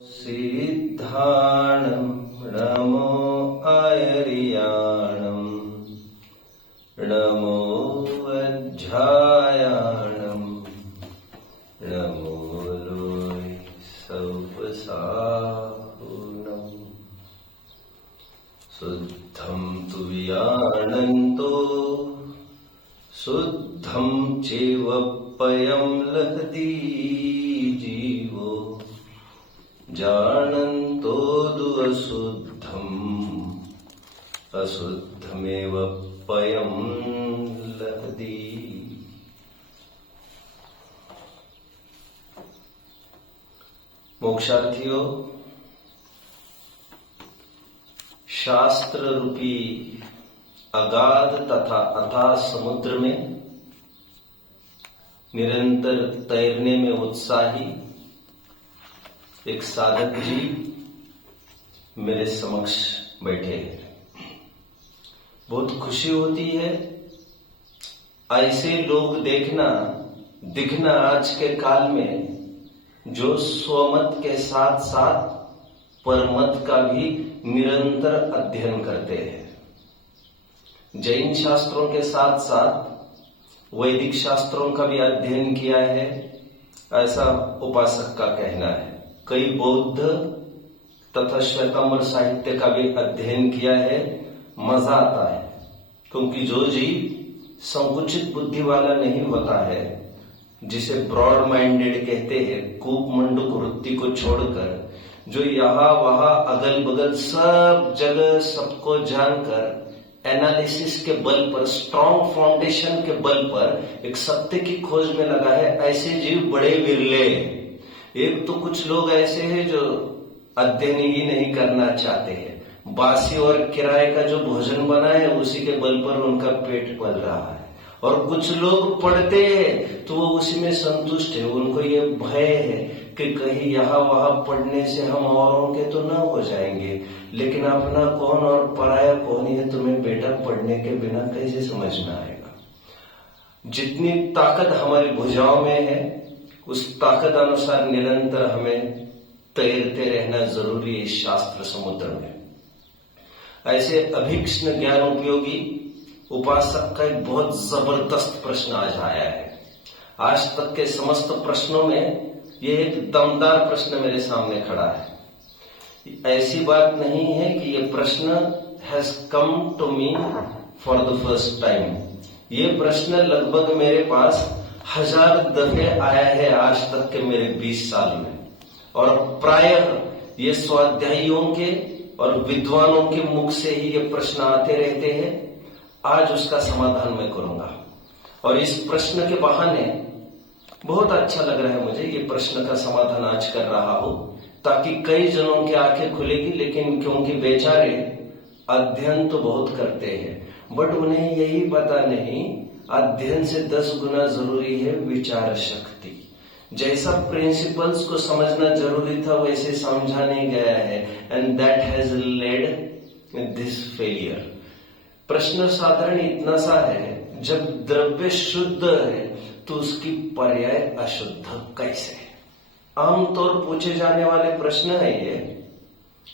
सिद्धाणं नमो आयर्याणं नमो वज्रायाणं नमो लोय सौपसाहुनं शुद्धं तु यानन्तो शुद्धं चैव पयं लहति जीवो जानन्तो अशुद्धम् अशुद्धमेव पयं लहति। मोक्षार्थियों, शास्त्र रूपी अगाध तथा अथाह समुद्र में निरंतर तैरने में उत्साही एक साधक जी मेरे समक्ष बैठे हैं। बहुत खुशी होती है ऐसे लोग दिखना आज के काल में जो स्वमत के साथ साथ परमत का भी निरंतर अध्ययन करते हैं। जैन शास्त्रों के साथ साथ वैदिक शास्त्रों का भी अध्ययन किया है, ऐसा उपासक का कहना है। कई बौद्ध तथा श्वेतांबर साहित्य का भी अध्ययन किया है। मजा आता है क्योंकि जो जीव संकुचित बुद्धि वाला नहीं होता है, जिसे ब्रॉड माइंडेड कहते हैं, कूपमंडूक वृत्ति को छोड़कर जो यहाँ वहां अगल बगल सब जगह सबको जानकर एनालिसिस के बल पर, स्ट्रॉन्ग फाउंडेशन के बल पर एक सत्य की खोज में लगा है, ऐसे जीव बड़े विरले हैं। एक तो कुछ लोग ऐसे हैं जो अध्ययन ही नहीं करना चाहते हैं, बासी और किराए का जो भोजन बना है उसी के बल पर उनका पेट पल रहा है। और कुछ लोग पढ़ते हैं तो वो उसी में संतुष्ट है, उनको ये भय है कि कहीं यहाँ वहां पढ़ने से हम औरों के तो न हो जाएंगे, लेकिन अपना कौन और पराया कौन है तुम्हें बेटा पढ़ने के बिना कैसे समझ में आएगा। जितनी ताकत हमारी भुजाओं में है उस ताकत अनुसार निरंतर हमें तैरते रहना जरूरी है इस शास्त्र समुद्र में। ऐसे अभीक्ष्ण ज्ञान उपयोगी उपासक का एक बहुत जबरदस्त प्रश्न आज आया है। आज तक के समस्त प्रश्नों में यह एक दमदार प्रश्न मेरे सामने खड़ा है। ऐसी बात नहीं है कि यह प्रश्न has come to me for the first time. ये प्रश्न लगभग मेरे पास 1000 दफे आया है आज तक के मेरे 20 साल में, और प्रायः ये स्वाध्यायियों के और विद्वानों के मुख से ही ये प्रश्न आते रहते हैं। आज उसका समाधान मैं करूंगा और इस प्रश्न के बहाने बहुत अच्छा लग रहा है मुझे ये प्रश्न का समाधान आज कर रहा हूं, ताकि कई जनों की आंखें खुलेगी। लेकिन क्योंकि बेचारे अध्ययन तो बहुत करते हैं, बट उन्हें यही पता नहीं अध्ययन से 10 गुना जरूरी है विचार शक्ति। जैसा प्रिंसिपल्स को समझना जरूरी था वैसे समझा नहीं गया है, and that has lead this failure. प्रश्न साधारण इतना सा है, जब द्रव्य शुद्ध है तो उसकी पर्याय अशुद्ध कैसे? आमतौर पूछे जाने वाले प्रश्न है ये,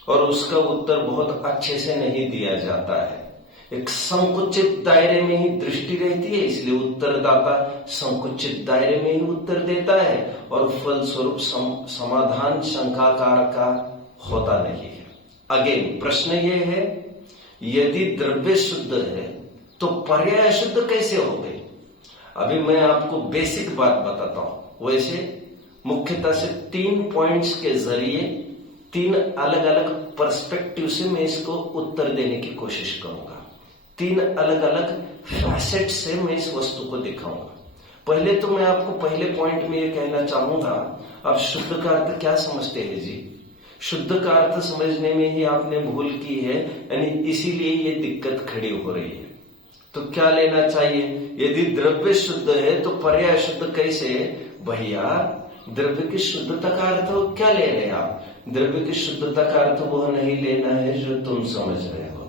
और उसका उत्तर बहुत अच्छे से नहीं दिया जाता है। एक संकुचित दायरे में ही दृष्टि रहती है, इसलिए उत्तरदाता संकुचित दायरे में ही उत्तर देता है, और फलस्वरूप समाधान शंकाकार का होता नहीं है। अगेन प्रश्न ये है, यदि द्रव्य शुद्ध है तो पर्याय शुद्ध कैसे हो गए? अभी मैं आपको बेसिक बात बताता हूं। वैसे मुख्यतः से 3 पॉइंट्स के जरिए 3 अलग अलग पर्सपेक्टिव से मैं इसको उत्तर देने की कोशिश करूंगा। 3 अलग अलग फैसेट से मैं इस वस्तु को दिखाऊंगा। पहले तो मैं आपको पहले पॉइंट में ये कहना चाहूंगा, आप शुद्ध का अर्थ क्या समझते हैं जी? शुद्ध का अर्थ समझने में ही आपने भूल की है, यानी इसीलिए ये दिक्कत खड़ी हो रही है। तो क्या लेना चाहिए? यदि द्रव्य शुद्ध है तो पर्याय शुद्ध कैसे? भैया द्रव्य की शुद्धता का अर्थ क्या ले रहे हैं आप? द्रव्य की शुद्धता का अर्थ वो नहीं लेना है जो तुम समझ रहे हो।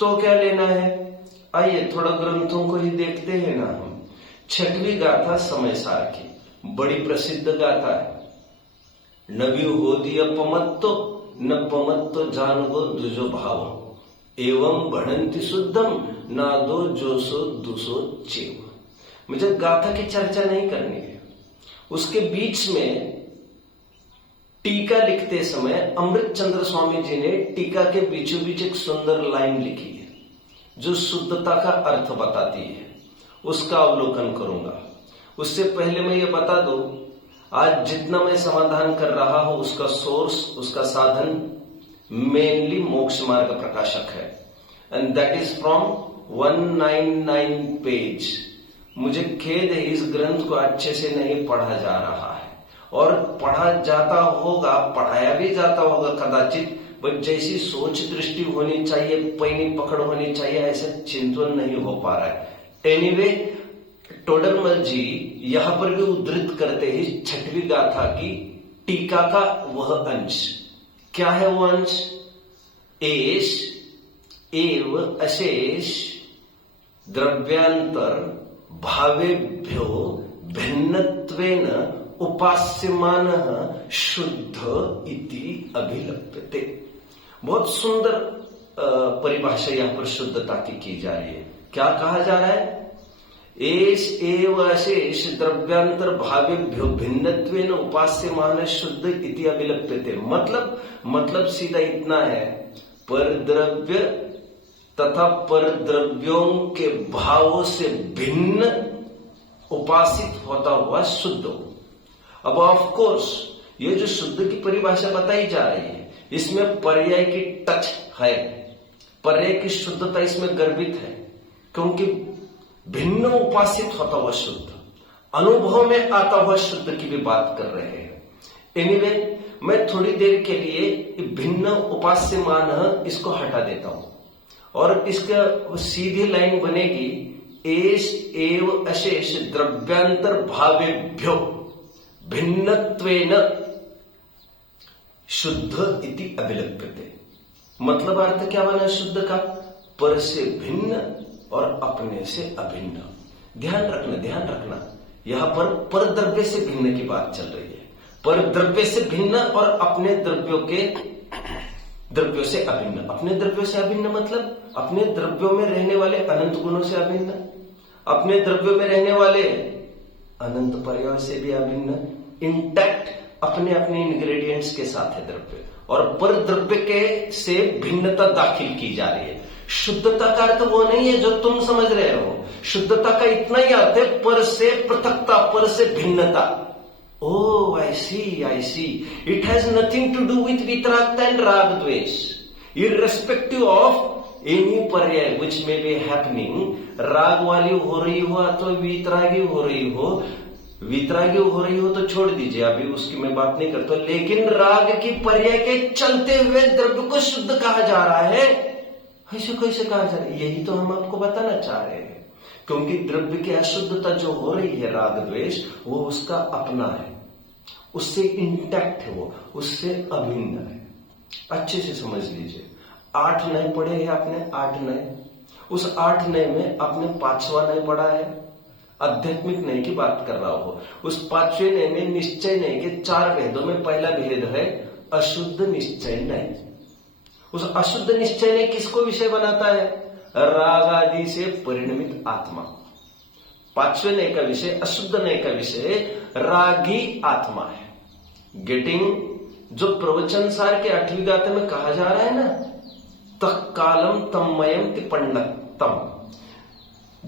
तो क्या लेना है? आइए थोड़ा ग्रंथों को ही देखते हैं ना हम। 6वीं गाथा समय सार की बड़ी प्रसिद्ध गाथा है। नबी हो दिया पमत्तो न पमत्तो जान गो दुजो भाव एवं बढ़ंती शुद्धम ना दो जोसो दुसो चेव। मुझे गाथा की चर्चा नहीं करनी है। उसके बीच में टीका लिखते समय अमृत चंद्र स्वामी जी ने टीका के बीचों बीच एक सुंदर लाइन लिखी है जो शुद्धता का अर्थ बताती है। उसका अवलोकन करूंगा। उससे पहले मैं ये बता दूं, आज जितना मैं समाधान कर रहा हूं उसका सोर्स, उसका साधन मेनली मोक्ष मार्ग प्रकाशक है and that is from 199 page. मुझे खेद है इस ग्रंथ को अच्छे से नहीं पढ़ा जा रहा है, और पढ़ा जाता होगा, पढ़ाया भी जाता होगा कदाचित, बट जैसी सोच दृष्टि होनी चाहिए, पैनी पकड़ होनी चाहिए, ऐसा चिंतन नहीं हो पा रहा है। एनीवे, टोडरमल जी यहां पर भी उद्धृत करते ही छठवीं गाथा की टीका का वह अंश। क्या है वो अंश? एष एव अशेष द्रव्यांतर भावेभ्यो भिन्नत्वेन उपास्यमानः शुद्ध इति अभिलप्यते। बहुत सुंदर परिभाषा यहां पर शुद्धता की जा रही है। क्या कहा जा रहा है? एष एव अशेष द्रव्यांतर भावेभ्यो भिन्नत्वेन उपास्यमान शुद्ध इति अभिलप्यते। मतलब सीधा इतना है, परद्रव्य तथा परद्रव्यों के भावों से भिन्न उपासित होता हुआ शुद्ध हो। अब ऑफ कोर्स ये जो शुद्ध की परिभाषा बताई जा रही है इसमें पर्याय की टच है, पर्याय की शुद्धता इसमें गर्भित है, क्योंकि भिन्न उपासित होता हुआ शुद्ध, अनुभव में आता हुआ शुद्ध की भी बात कर रहे हैं। एनीवे, मैं थोड़ी देर के लिए भिन्न उपास्यमान इसको हटा देता हूं और इसका सीधी लाइन बनेगी, एष एव अशेष द्रव्यांतर भावेभ्यो भिन्नत्वेन शुद्ध इति अभिलप्यते। मतलब अर्थ क्या बना शुद्ध का? पर से भिन्न और अपने से अभिन्न। ध्यान रखना, यहां पर परद्रव्य से भिन्न की बात चल रही है। परद्रव्य से भिन्न और अपने द्रव्यों से अभिन्न। अपने द्रव्यों से अभिन्न मतलब अपने द्रव्यों में रहने वाले अनंत गुणों से अभिन्न, अपने द्रव्यों में रहने वाले अनंत पर्याय से भी अभिन्न, इंटैक्ट अपने अपने इंग्रेडिएंट्स के साथ है द्रव्य, और पर द्रव्य के से भिन्नता दाखिल की जा रही है। शुद्धता का अर्थ वो नहीं है जो तुम समझ रहे हो। शुद्धता का इतना ही अर्थ है पर से पृथकता, पर से भिन्नता। Oh, I see. It has nothing to do with vitaragta and rag dvesh. Irrespective of any पर्याय which may be happening, राग वाली हो रही हो अथवा वितरागी हो रही हो, वितरागी हो रही हो तो छोड़ दीजिए, अभी उसकी मैं बात नहीं करता, लेकिन राग की पर्याय के चलते हुए द्रव्य को शुद्ध कहा जा रहा है। ऐसे कैसे कहा जा रहा है? यही तो हम आपको बताना चाह रहे हैं, क्योंकि द्रव्य की अशुद्धता जो हो रही है राग द्वेष, वो उसका अपना है, उससे इंटैक्ट है, वो उससे अभिन्न है। अच्छे से समझ लीजिए। 8 नए पढ़े हैं आपने, 8 नए। उस 8 नए में आपने 5वां नए पढ़ा है, आध्यात्मिक नए की बात कर रहा हो। उस 5वें नए में निश्चय नए के 4 भेदों में पहला भेद है अशुद्ध निश्चय नए। उस अशुद्ध निश्चय नए किसको विषय बनाता है? राग आदि से परिणमित आत्मा। 5वें नए का विषय, अशुद्ध नए का विषय रागी आत्मा है। गेटिंग, जो प्रवचन सार के 8वीं गाथा में कहा जा रहा है ना, तक कालम तमयम तिपण्डतम।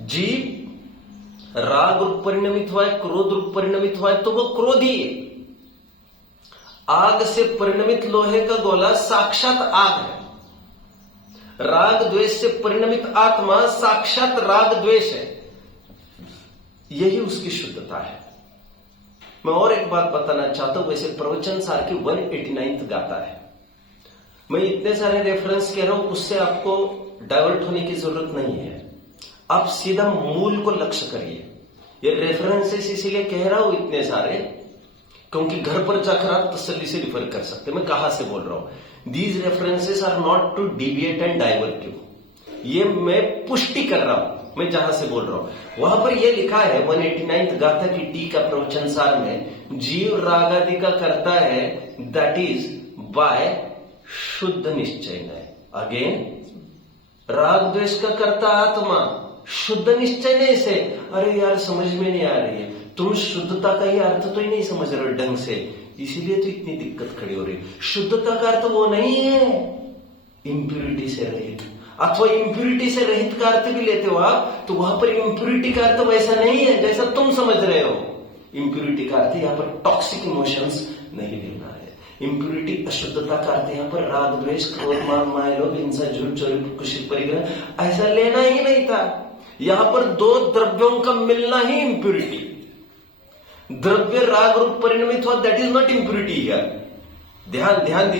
जीव राग रूप परिणमित हुआ है, क्रोध रूप परिणमित हुआ है, तो वो क्रोधी है। आग से परिणमित लोहे का गोला साक्षात आग है। राग द्वेष से परिणमित आत्मा साक्षात राग द्वेष है। यही उसकी शुद्धता है। मैं और एक बात बताना चाहता हूं। वैसे प्रवचन सार की 189th गाथा है। मैं इतने सारे रेफरेंस कह रहा हूं, उससे आपको डाइवर्ट होने की जरूरत नहीं है। आप सीधा मूल को लक्ष्य करिए। ये रेफरेंसेस इसीलिए कह रहा हूं इतने सारे, क्योंकि घर पर जाकर आप तसल्ली से रिफर कर सकते। मैं कहां से बोल रहा हूं? These references are not to deviate and divert you. ये मैं पुष्टि कर रहा हूं मैं जहां से बोल रहा हूं वहां पर यह लिखा है 189 गाथा की टीका प्रवचन सार में, जीव राग आदि का करता है दैट इज बाय शुद्ध निश्चय। अगेन, राग द्वेष का करता आत्मा, शुद्ध निश्चय नहीं से। अरे यार समझ में नहीं आ रही है, तुम शुद्धता का ही अर्थ तो ही नहीं समझ रहे हो ढंग से, इसीलिए तो इतनी दिक्कत खड़ी हो रही है। शुद्धता का अर्थ वो नहीं है इंप्यूरिटी से रहित, अथवा इंप्यूरिटी से रहित का अर्थ भी लेते हो आप तो वहां पर इंप्यूरिटी का अर्थ वैसा नहीं है जैसा तुम समझ रहे हो। इंप्यूरिटी का अर्थ यहां पर टॉक्सिक इमोशंस नहीं लेना है। इंप्यूरिटी अशुद्धता का अर्थ यहाँ पर राग द्वेष क्रोध मान माया लोभ हिंसा झूठ चोरी कुशित परिग्रह ऐसा लेना ही नहीं था। यहां पर दो द्रव्यों का मिलना ही इंप्यूरिटी, द्रव्य राग रूप परिणमित हुआ, that is not impurity here. ध्यान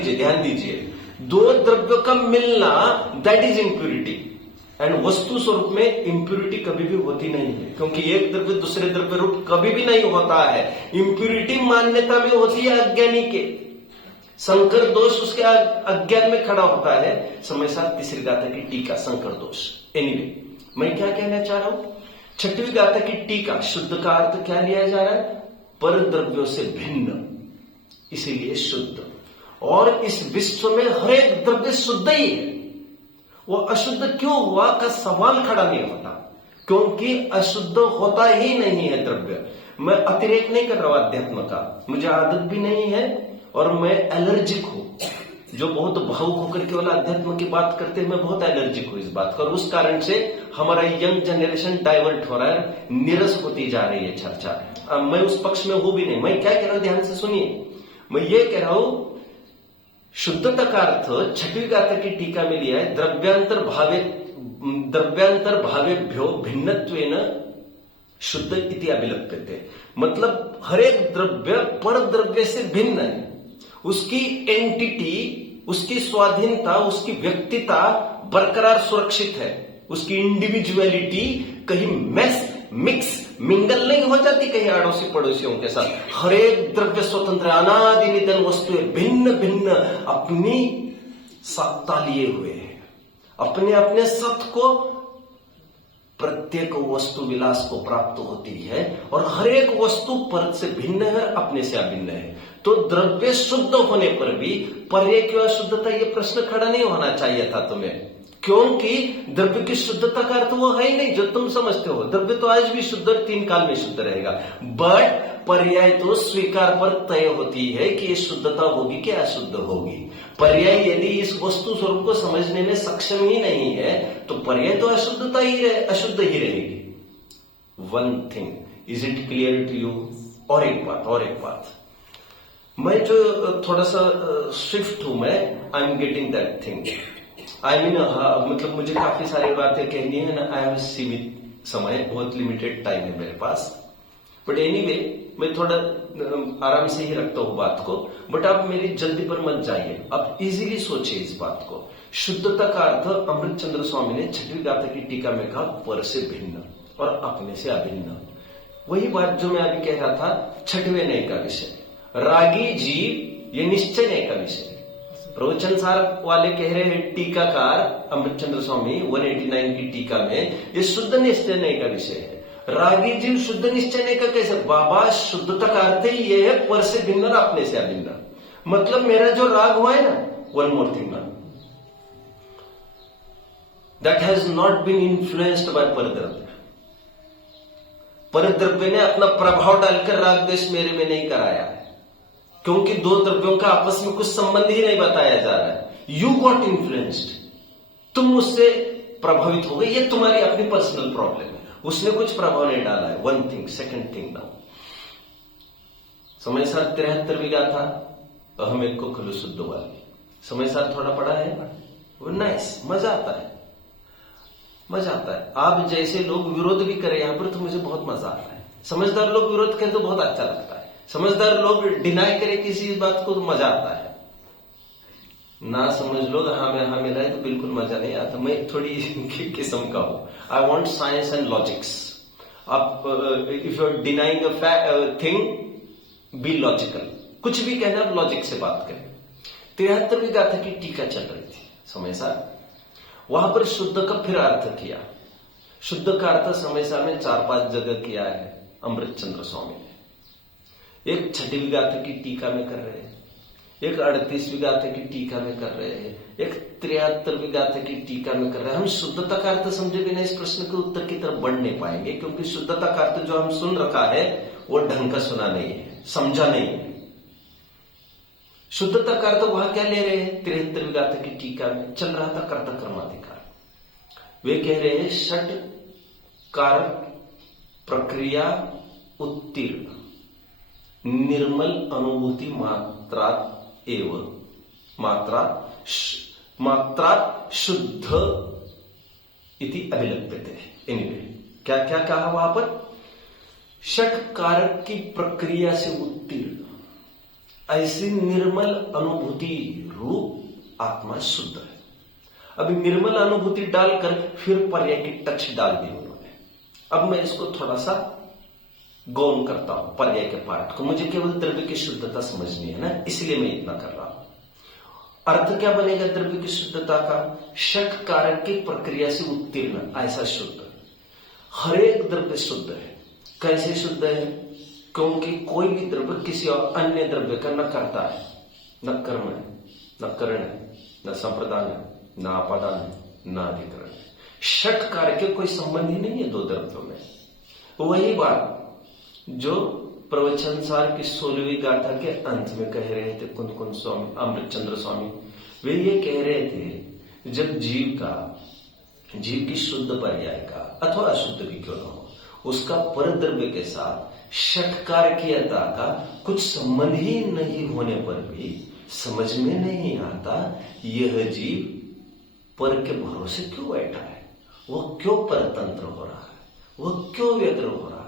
दीजिए, दो द्रव्यों का मिलना दैट इज इंप्यूरिटी। एंड वस्तु स्वरूप में इंप्यूरिटी कभी भी होती नहीं है, क्योंकि एक द्रव्य दूसरे द्रव्य रूप कभी भी नहीं होता है। इंप्यूरिटी मान्यता में होती है अज्ञानी के, संकर दोष उसके अज्ञान में खड़ा होता है। समय साथ तीसरी गाथा की टीका संकर दोष। एनीवे, मैं क्या कहना चाह रहा हूं, छठवीं गाथा की टीका शुद्ध का अर्थ क्या लिया जा रहा है, पर द्रव्यों से भिन्न, इसीलिए शुद्ध। और इस विश्व में हर एक द्रव्य शुद्ध ही है, वो अशुद्ध क्यों हुआ का सवाल खड़ा नहीं होता, क्योंकि अशुद्ध होता ही नहीं है द्रव्य। मैं अतिरेक नहीं कर रहा हूं अध्यात्म का, मुझे आदत भी नहीं है और मैं एलर्जिक हूं। जो बहुत भावुक होकर केवल अध्यात्म की बात करते हैं, मैं बहुत एलर्जिक हूं इस बात का, और उस कारण से हमारा यंग जनरेशन डाइवर्ट हो रहा है, निरस होती जा रही है चर्चा। मैं उस पक्ष में हूं भी नहीं। मैं क्या कह रहा हूं, ध्यान से सुनिए। मैं ये कह रहा हूं शुद्धता का अर्थ छठवीं गाथा की टीका में लिया है, द्रव्यांतर भावेभ्यो भिन्नत्वेन शुद्ध इति अभिलप्यते। मतलब हर एक द्रव्य पर द्रव्य से भिन्न है, उसकी एंटिटी, उसकी स्वाधीनता, उसकी व्यक्तिता बरकरार सुरक्षित है, उसकी इंडिविजुअलिटी कहीं मिक्स मिंगल नहीं हो जाती कहीं अड़ोसी पड़ोसियों के साथ। हर एक द्रव्य स्वतंत्र अनादि निधन वस्तु है, भिन्न भिन्न अपनी सत्ता लिए हुए है, अपने अपने सत्य को प्रत्येक वस्तु विलास को प्राप्त होती है, और हर एक वस्तु परत से भिन्न है, अपने से अभिन्न है। तो द्रव्य शुद्ध होने पर भी पर्याय क्यों अशुद्धता, यह प्रश्न खड़ा नहीं होना चाहिए था तुम्हें, क्योंकि द्रव्य की शुद्धता का अर्थ वो है ही नहीं जो तुम समझते हो। द्रव्य तो आज भी शुद्ध और 3 काल में शुद्ध रहेगा, बट पर्याय तो स्वीकार पर तय होती है कि ये शुद्धता होगी कि अशुद्ध होगी। पर्याय यदि इस वस्तु स्वरूप को समझने में सक्षम ही नहीं है तो पर्याय तो अशुद्धता ही अशुद्ध ही रहेगी। One thing, is it clear to you? और एक बात, मैं जो थोड़ा सा स्विफ्ट हूं, मैं I am getting that thing. I mean मतलब मुझे काफी सारी बातें कहनी है ना, आई हैव सीमित समय, बहुत लिमिटेड टाइम है मेरे पास, बट एनीवे मैं थोड़ा आराम से ही रखता हूं बात को। बट आप मेरी जल्दी पर मत जाइए, आप इजीली सोचिए इस बात को। शुद्धता का अर्थ अमृत चंद्र स्वामी ने छठवीं गाथा की टीका में कहा, पर से भिन्न और अपने से अभिन्न। वही बात जो मैं अभी कह रहा था, छठवें नए का विषय, रागी जीव ये निश्चय नए का विषय। प्रवचन सार वाले कह रहे हैं, टीकाकार अमृत चंद्र स्वामी 189 की टीका में, ये शुद्ध निश्चय नए का विषय है। रागी जीव शुद्ध निश्चय नए का कैसे? बाबा, शुद्धता का अर्थ ही ये है पर से भिन्न और अपने से अभिन्न। मतलब मेरा जो राग हुआ है ना, वन मोर थिंग ना, that has not been influenced by परद्रव्य। परद्रव्य ने अपना प्रभाव डालकर राग द्वेष मेरे में नहीं कराया है, क्योंकि दो द्रव्यों का आपस में कुछ संबंध ही नहीं बताया जा रहा है। यू गॉट इन्फ्लुएंस्ड, तुम उससे प्रभावित हो गए, ये तुम्हारी अपनी पर्सनल प्रॉब्लम है, उसने कुछ प्रभाव नहीं डाला है। One thing. Second thing now, समय साथ 73वीं गाथा अहम एक को खलु शुद्ध वाली, समय साथ थोड़ा पढ़ा है, वो नाइस, मजा आता है। आप जैसे लोग विरोध भी करें यहां पर तो मुझे बहुत मजा आता है। समझदार लोग विरोध करें तो बहुत अच्छा लगता है, समझदार लोग डिनाई करें किसी बात को तो मजा आता है। ना समझ लोग हाँ मिला है तो बिल्कुल मजा नहीं आता। मैं थोड़ी किस्म का हूं, I want science and logics. आप if you are denying a thing, be logical, कुछ भी कहना आप लॉजिक से बात करें। 73वीं गाथा की टीका चल रही थी समय साथ, वहां पर शुद्ध का फिर अर्थ किया। शुद्ध का अर्थ समय में 4-5 जगह किया है अमृतचंद्र स्वामी ने। एक 6वीं गाथा की टीका में कर रहे हैं, एक 38वीं गाथा की टीका में कर रहे हैं, एक 73वीं गाथा की टीका में कर रहे हैं। हम शुद्धता का अर्थ समझे बिना इस प्रश्न के उत्तर की तरफ बढ़ नहीं पाएंगे, क्योंकि शुद्धता का अर्थ जो हम सुन रखा है वो ढंग का सुना नहीं है, समझा नहीं है। शुद्धता का अर्थ वहां क्या ले रहे हैं? 73वीं गाथा की टीका में चल रहा था कर्ता कर्माधिकार। वे कह रहे हैं षट कारक प्रक्रिया उत्तीर्ण निर्मल अनुभूति मात्रात एवं मात्रात शुद्ध इति अभिलप्यते। एनीवे क्या क्या कहा वहां पर? षट कारक की प्रक्रिया से उत्तीर्ण ऐसी निर्मल अनुभूति रूप आत्मा शुद्ध है। अभी निर्मल अनुभूति डालकर फिर पर्याय की टच डाल दी उन्होंने। अब मैं इसको थोड़ा सा गौन करता हूं पर्याय के पार्ट को। मुझे केवल द्रव्य की शुद्धता समझनी है ना, इसलिए मैं इतना कर रहा हूं। अर्थ क्या बनेगा द्रव्य की शुद्धता का? षट कारक की प्रक्रिया से उत्तीर्ण ऐसा शुद्ध। हर एक द्रव्य शुद्ध है। कैसे शुद्ध है? क्योंकि कोई भी द्रव्य किसी और अन्य द्रव्य का न करता है, न कर्म है, न करण है, न संप्रदान है, न आपादान है, न अधिकरण है। षट कार्य के कोई संबंध ही नहीं है दो द्रव्यों में। वही बात जो प्रवचन सार की 16वीं गाथा के अंत में कह रहे थे कुंद कुंद स्वामी, अमृतचंद्र स्वामी। वे ये कह रहे थे जब जीव की शुद्ध पर्याय का अथवा अशुद्ध भी क्यों न हो, उसका परद्रव्य के साथ षटकारकीयता का कुछ संबंध ही नहीं होने पर भी समझ में नहीं आता यह जीव पर के भरोसे क्यों बैठा है, वह क्यों परतंत्र हो रहा है, वह क्यों व्यग्र हो रहा है।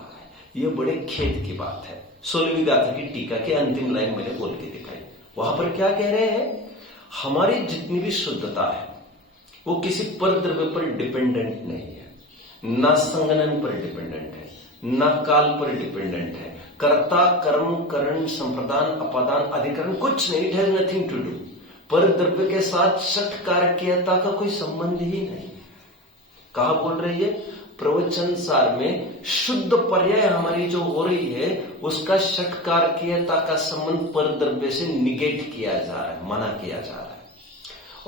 यह बड़े खेद की बात है। 16वीं गाथा की टीका के अंतिम लाइन मैंने बोल के दिखाई। वहां पर क्या कह रहे हैं? हमारी जितनी भी शुद्धता है वो किसी परद्रव्य पर डिपेंडेंट नहीं है, न संगणन पर डिपेंडेंट है, न काल पर डिपेंडेंट है। कर्ता कर्म करण संप्रदान अपादान अधिकरण कुछ नहीं। It has nothing to do. परद्रव्य के साथ षटकारकीयता का कोई संबंध ही नहीं। कहा बोल रही है? प्रवचन सार में शुद्ध पर्याय हमारी जो हो रही है उसका षटकारकीयता का संबंध परद्रव्य से निगेट किया जा रहा है, मना किया जा रहा है।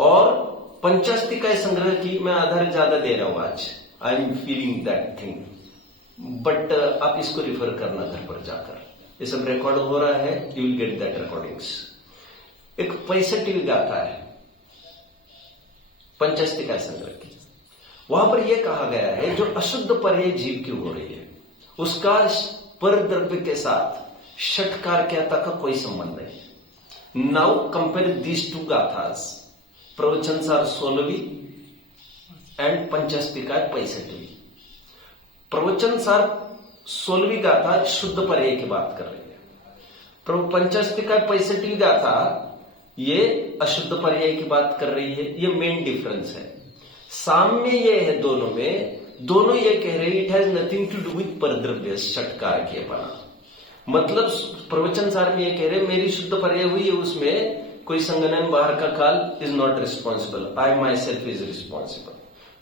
और पंचास्तिकाय संग्रह की मैं आधार ज्यादा दे रहा हूं आज। I am feeling that thing, but आप इसको रिफर करना घर पर जाकर। ये सब रिकॉर्ड हो रहा है, you will get that recordings. एक 65वीं गाथा है पंचास्तिकाय संग्रह की। वहां पर यह कहा गया है जो अशुद्ध पर्याय जीव की हो रही है उसका परद्रव्य के साथ षटकारकीयता का कोई संबंध नहीं। नाउ कंपेयर दीज टू गाथास, प्रवचन सार 16वीं एंड पंचास्तिकाय 65वीं। प्रवचन सार 16वीं गाथा शुद्ध पर्याय की बात कर रही है। पंचास्तिकाय 65वीं गाथा ये अशुद्ध पर्याय की बात कर रही है। ये मेन डिफरेंस है। साम्य ये है दोनों में, दोनों ये कह रहे हैं it has nothing to do with परद्रव्य षटकारकीयपना। मतलब प्रवचन सार में ये कह रहे हैं मेरी शुद्ध पर्याय हुई है, उसमें कोई संगणन बाहर का काल is not responsible, I my self is responsible.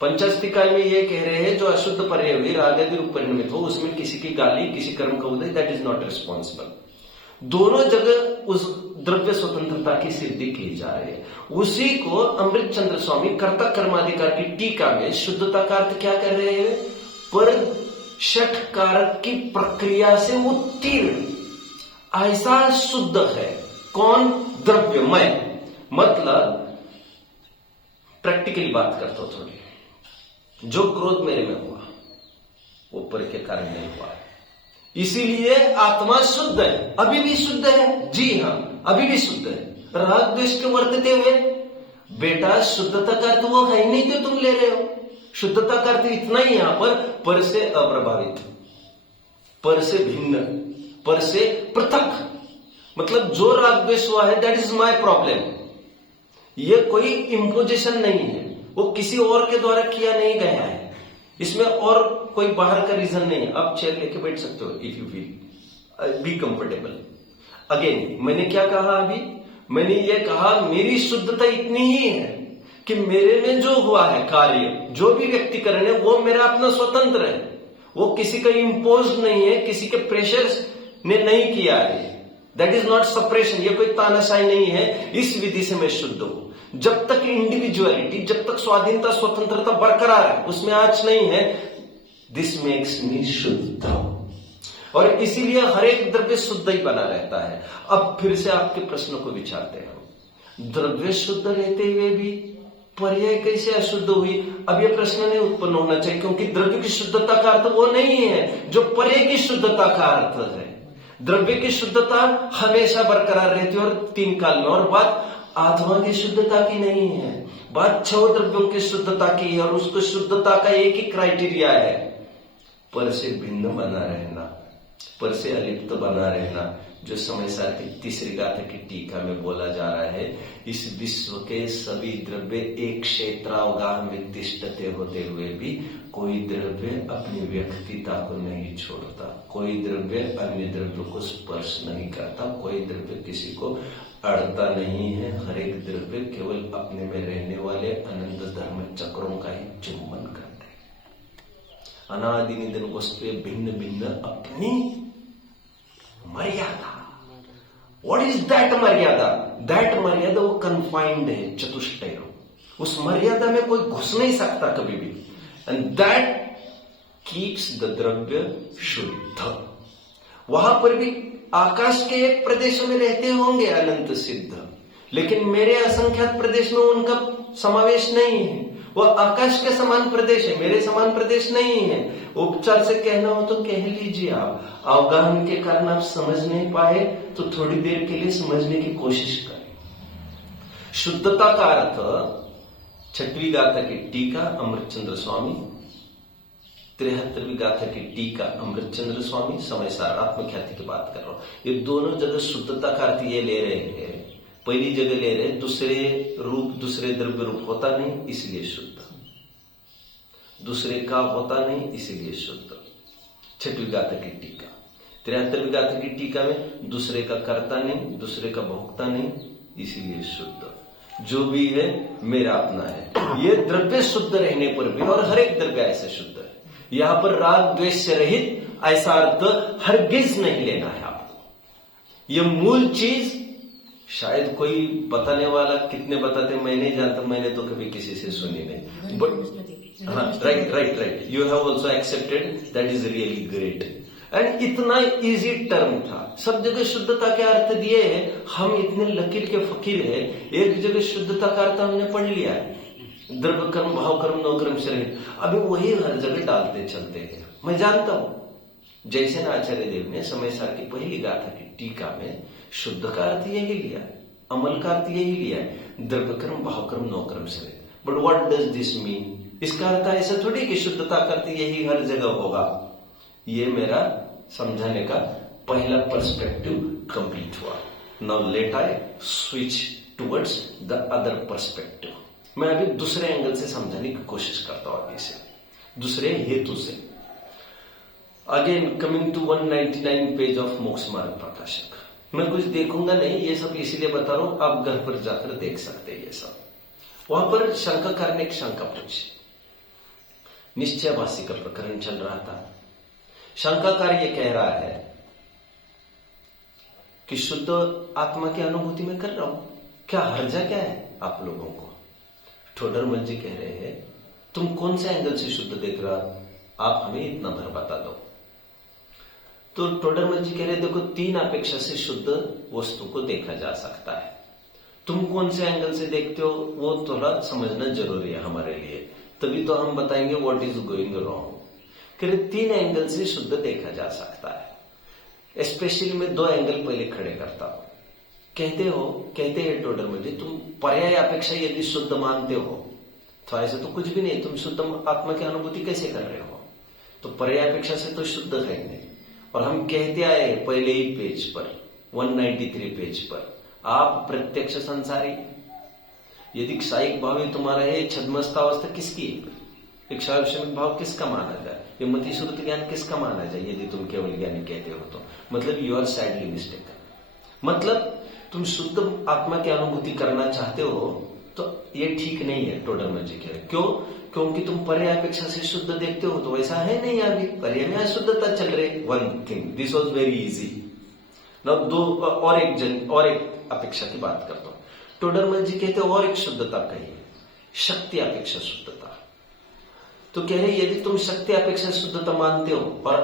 Panchastikaya में ये कह रहे हैं जो अशुद्ध पर्याय हुई रागादि रूप परिणमित हो उसमें किसी की गाली किसी कर्म का उदय दैट इज नॉट रिस्पॉन्सिबल। दोनों जगह उस द्रव्य स्वतंत्रता की सिद्धि की जा रही है। उसी को अमृतचंद्र स्वामी कर्ता कर्माधिकार की टीका में शुद्धता का अर्थ क्या कर रहे हैं? पर षटकारक की प्रक्रिया से उत्तीर्ण ऐसा शुद्ध है। कौन? द्रव्य, मैं। मतलब प्रैक्टिकली बात करता हूं थोड़ी। जो क्रोध मेरे में हुआ वो पर के कारण नहीं हुआ है, इसीलिए आत्मा शुद्ध है। अभी भी शुद्ध है, जी हां, अभी भी शुद्ध है। राग द्वेष के वर्तते हुए बेटा शुद्धता का अर्थ वो है ही नहीं जो तुम ले रहे हो। शुद्धता का अर्थ इतना ही यहां पर से अप्रभावित, पर से भिन्न, पर से पृथक। मतलब जो राग द्वेष हुआ है दैट इज माय प्रॉब्लम। ये कोई इंपोजिशन नहीं है, वो किसी और के द्वारा किया नहीं गया है। इसमें और कोई बाहर का रीजन नहीं है। आप चेयर लेके बैठ सकते हो if you feel, be comfortable. Again मैंने क्या कहा? अभी मैंने ये कहा मेरी शुद्धता इतनी ही है कि मेरे में जो हुआ है कार्य, जो भी व्यक्तिकरण है, वो मेरा अपना स्वतंत्र है, वो किसी का इम्पोज नहीं है, किसी के प्रेशर ने नहीं किया है। दैट इज नॉट सप्रेशन, ये कोई तानाशाही नहीं है। इस विधि से मैं शुद्ध हूं। जब तक इंडिविजुअलिटी, जब तक स्वाधीनता स्वतंत्रता बरकरार है, उसमें आंच नहीं है, दिस मेक्स मी शुद्ध। और इसीलिए हर एक द्रव्य शुद्ध ही बना रहता है। अब फिर से आपके प्रश्न को विचारते हैं, द्रव्य शुद्ध रहते हुए भी पर्याय कैसे अशुद्ध हुई? अब यह प्रश्न नहीं उत्पन्न होना चाहिए, क्योंकि द्रव्य की शुद्धता का अर्थ वो नहीं है जो पर्याय की शुद्धता का अर्थ है। द्रव्य की शुद्धता हमेशा बरकरार रहती है और 3 काल में, और बात आत्मा की शुद्धता की नहीं है, बात 6 द्रव्यों की शुद्धता की है। और उसको शुद्धता का एक ही क्राइटेरिया है, पर से भिन्न बना रहना, पर से अलिप्त बना रहना, जो समय सार की तीसरी गाथा की टीका में बोला जा रहा है। इस विश्व के सभी द्रव्य एक क्षेत्रावगाह में तिष्ठते होते हुए भी कोई द्रव्य अपनी व्यक्तिता को नहीं छोड़ता, कोई द्रव्य अन्य द्रव्य को स्पर्श नहीं करता, कोई द्रव्य किसी को अड़ता नहीं है। हर एक द्रव्य केवल अपने में रहने वाले अनंत धर्म चक्रों का ही चुंबन करते हैं। अनादि निधन वस्तु भिन्न भिन्न अपनी मर्यादा। What is that मर्यादा? दैट मर्यादा वो कन्फाइंड है, चतुष्टय रूप। उस मर्यादा में कोई घुस नहीं सकता कभी भी। एंड दैट कीप्स द द्रव्य शुद्ध। वहां पर भी आकाश के एक प्रदेश में रहते होंगे अनंत सिद्ध, लेकिन मेरे असंख्यात प्रदेश में उनका समावेश नहीं है। वह आकाश के समान प्रदेश है, मेरे समान प्रदेश नहीं है। उपचार से कहना हो तो कह लीजिए आप। अवगाहन के कारण आप समझ नहीं पाए तो थोड़ी देर के लिए समझने की कोशिश करें। शुद्धता का अर्थ 6वीं गाथा की टीका अमृतचंद्र स्वामी, 73वीं गाथा की टीका अमृतचंद्र स्वामी, समय सार आत्मख्याति की बात कर रहा हूं। ये दोनों जगह शुद्धता का अर्थ ये ले रहे हैं। पहली जगह ले रहे दूसरे रूप, दूसरे द्रव्य रूप होता नहीं इसलिए शुद्ध, दूसरे का होता नहीं इसलिए शुद्ध। 6वीं गाथा की टीका, 73वीं गाथा की टीका में दूसरे का कर्ता नहीं, दूसरे का भोक्ता नहीं, इसीलिए शुद्ध। जो भी है मेरा अपना है। ये द्रव्य शुद्ध रहने पर भी, और हर एक द्रव्य ऐसे शुद्ध है। यहां पर राग द्वेष से रहित ऐसा अर्थ हरगिज नहीं लेना है आपको। ये मूल चीज शायद कोई बताने वाला, कितने बताते मैं नहीं जानता, मैंने तो कभी किसी से सुनी नहीं। बट हाँ, right, you have also accepted, that is really great. And इतना इजी टर्म था, सब जगह शुद्धता के अर्थ दिए हैं। हम इतने लकीर के फकीर है, एक जगह शुद्धता का अर्थ हमने पढ़ लिया है, द्रव्य कर्म भाव कर्म नौ कर्म से रहित। अभी वही हर जगह डालते चलते हैं। मैं जानता हूं जैसे आचार्य देव ने समय सार की पहली गाथा की टीका में शुद्ध का अर्थ यही लिया है, अमल का अर्थ यही लिया है, द्रव्य कर्म भाव कर्म नौ कर्म से रहित। But what does this mean? इसका अर्थ ऐसा थोड़ी कि शुद्धता का अर्थ यही हर जगह होगा। ये मेरा समझाने का पहला पर्सपेक्टिव कंप्लीट हुआ। Now let I switch towards the other perspective. मैं अभी दूसरे एंगल से समझाने की कोशिश करता हूं, आगे से दूसरे हेतु से। Again coming to 199 page of Moksha Marg प्रकाशक। मैं कुछ देखूंगा नहीं, ये सब इसीलिए बता रहा हूं, आप घर पर जाकर देख सकते हैं ये सब। वहां पर शंकाकार ने एक शंका पूछी, निश्चयवासी का प्रकरण चल रहा था। शंकाकार ये कह रहा है कि शुद्ध आत्मा की अनुभूति में कर रहा हूं, क्या हर्जा क्या है आप लोगों को? ठोडरमल जी कह रहे हैं, तुम कौन से एंगल से शुद्ध देख रहा, आप हमें इतना भर बता दो। तो ठोडरमल जी कह रहे, देखो 3 अपेक्षा से शुद्ध वस्तु को देखा जा सकता है। तुम कौन से एंगल से देखते हो वो थोड़ा समझना जरूरी है हमारे लिए, तभी तो हम बताएंगे व्हाट इज गोइंग रॉन्ग। कह रहे 3 एंगल से शुद्ध देखा जा सकता है। स्पेशली मैं 2 एंगल पहले खड़े करता हूं। कहते हैं ठोडरमल जी, तुम पर्याय अपेक्षा यदि शुद्ध मानते हो तो ऐसा तो कुछ भी नहीं, तुम शुद्ध आत्मा की अनुभूति कैसे कर रहे हो? तो पर्याय अपेक्षा से तो शुद्ध है नहीं। और हम कहते आए पहले ही पेज पर, 193 पेज पर, आप प्रत्यक्ष संसारी। यदि क्षायिक भाव ही तुम्हारा है, छद्मस्तावस्था किसकी है? इच्छाविषमिक भाव किसका माना जाए? ये मति श्रुति ज्ञान किसका माना जाए? यदि तुम केवल ज्ञानी कहते हो तो मतलब यू आर सैडली मिस्टेकन। मतलब तुम शुद्ध आत्मा की अनुभूति करना चाहते हो तो ये ठीक नहीं है, टोडरमल जी कह रहे। क्यों? क्योंकि तुम पर्याय अपेक्षा से शुद्ध देखते हो, तो वैसा है नहीं। अभी पर्याय में अशुद्धता चल रही। One thing, this was very easy. Now दो और एक अपेक्षा की बात करता हूं। टोडरमल जी कहते और एक शुद्धता कही, शक्ति अपेक्षा शुद्धता। तो कह रहे यदि तुम शक्ति अपेक्षा शुद्धता मानते हो और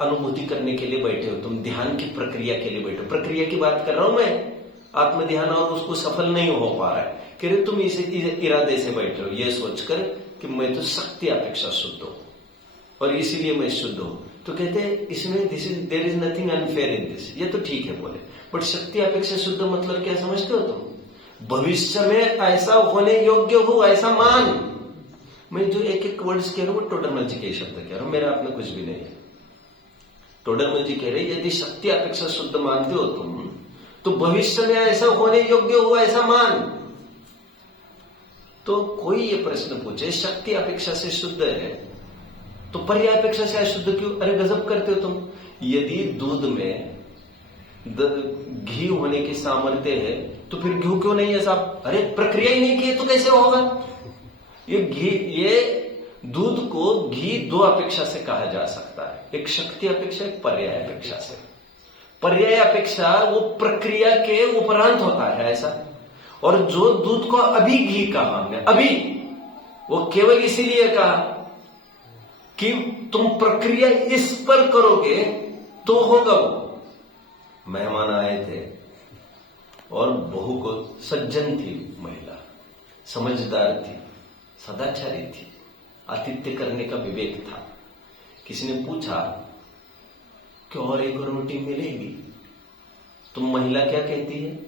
अनुभूति करने के लिए बैठे हो, तुम ध्यान की प्रक्रिया के लिए बैठे हो, प्रक्रिया की बात कर रहा हूं मैं, आत्म ध्यान, और उसको सफल नहीं हो पा रहा है, कह रहे तुम इस इरादे से बैठे हो ये सोचकर कि मैं तो शक्ति अपेक्षा शुद्ध हूं और इसीलिए मैं शुद्ध हूं। तो कहते हैं इसमें there is nothing unfair in this, ये तो ठीक है बोले, बट शक्ति अपेक्षा शुद्ध मतलब क्या समझते हो तुम? भविष्य में ऐसा होने योग्य हो ऐसा मान। मैं जो एक एक वर्ड्स कह रहा हूं वो टोडरमल जी के शब्द कह रहा हूं, मेरा अपना कुछ भी नहीं है। टोडरमल जी कह रहे यदि शक्ति अपेक्षा शुद्ध मानते हो तुम, तो भविष्य में ऐसा होने योग्य हो ऐसा मान। तो कोई ये प्रश्न पूछे शक्ति अपेक्षा से शुद्ध है तो पर्याय अपेक्षा से अशुद्ध क्यों? अरे गजब करते हो तुम। यदि दूध में घी होने की सामर्थ्य है तो फिर घी क्यों नहीं है साहब? अरे प्रक्रिया ही नहीं की है तो कैसे होगा? ये दूध को घी दो अपेक्षा से कहा जा सकता है, एक शक्ति अपेक्षा, एक पर्याय अपेक्षा से। पर्याय अपेक्षा वो प्रक्रिया के उपरांत होता है ऐसा, और जो दूध को अभी घी कहा हमने, अभी वो केवल इसीलिए कहा कि तुम प्रक्रिया इस पर करोगे तो होगा। वो मेहमान आए थे और बहू को, सज्जन थी महिला, समझदार थी, सदाचारी थी, आतिथ्य करने का विवेक था। किसी ने पूछा कि और एक रोटी मिलेगी? तो महिला क्या कहती है?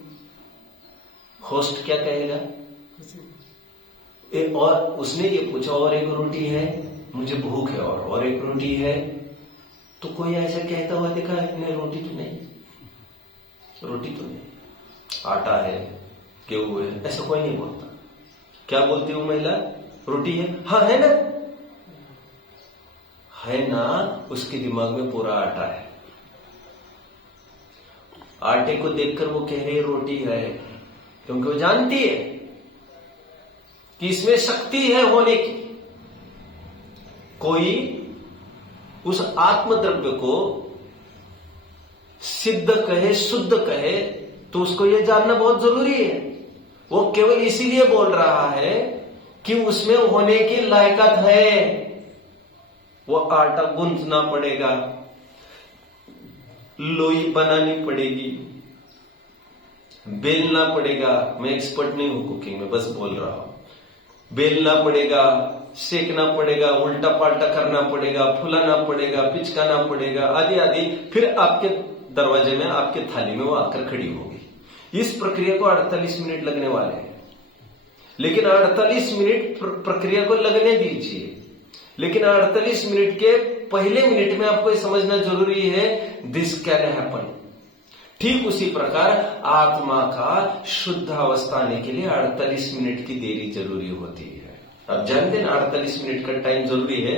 होस्ट क्या कहेगा? और उसने ये पूछा और एक रोटी है, मुझे भूख है, और एक रोटी है। तो कोई ऐसा कहता हुआ देखा है? नहीं, रोटी तो नहीं, रोटी तो नहीं, आटा है, गेहूं है, ऐसा कोई नहीं बोलता। क्या बोलती वो महिला? रोटी है। हाँ है ना, है ना, उसके दिमाग में पूरा आटा है। आटे को देखकर वो कह रही रोटी है, क्योंकि वो जानती है कि इसमें शक्ति है होने की। कोई उस आत्मद्रव्य को सिद्ध कहे, शुद्ध कहे, तो उसको यह जानना बहुत जरूरी है। वो केवल इसीलिए बोल रहा है कि उसमें होने की लायकात है। वो आटा गूंथना पड़ेगा, लोई बनानी पड़ेगी, बेलना पड़ेगा। मैं एक्सपर्ट नहीं हूं कुकिंग में, बस बोल रहा हूं। बेलना पड़ेगा, सेकना पड़ेगा, उल्टा पाल्टा करना पड़ेगा, फुलाना पड़ेगा, पिचकाना पड़ेगा, आदि आदि। फिर आपके दरवाजे में, आपके थाली में वो आकर खड़ी होगी। इस प्रक्रिया को 48 मिनट लगने वाले हैं, लेकिन 48 मिनट प्रक्रिया को लगने दीजिए। लेकिन 48 मिनट के पहले मिनट में आपको समझना जरूरी है, दिस कैन हैपन। ठीक उसी प्रकार आत्मा का शुद्ध अवस्था आने के लिए 48 मिनट की देरी जरूरी होती है। अब जानते हैं 48 मिनट का टाइम जरूरी है।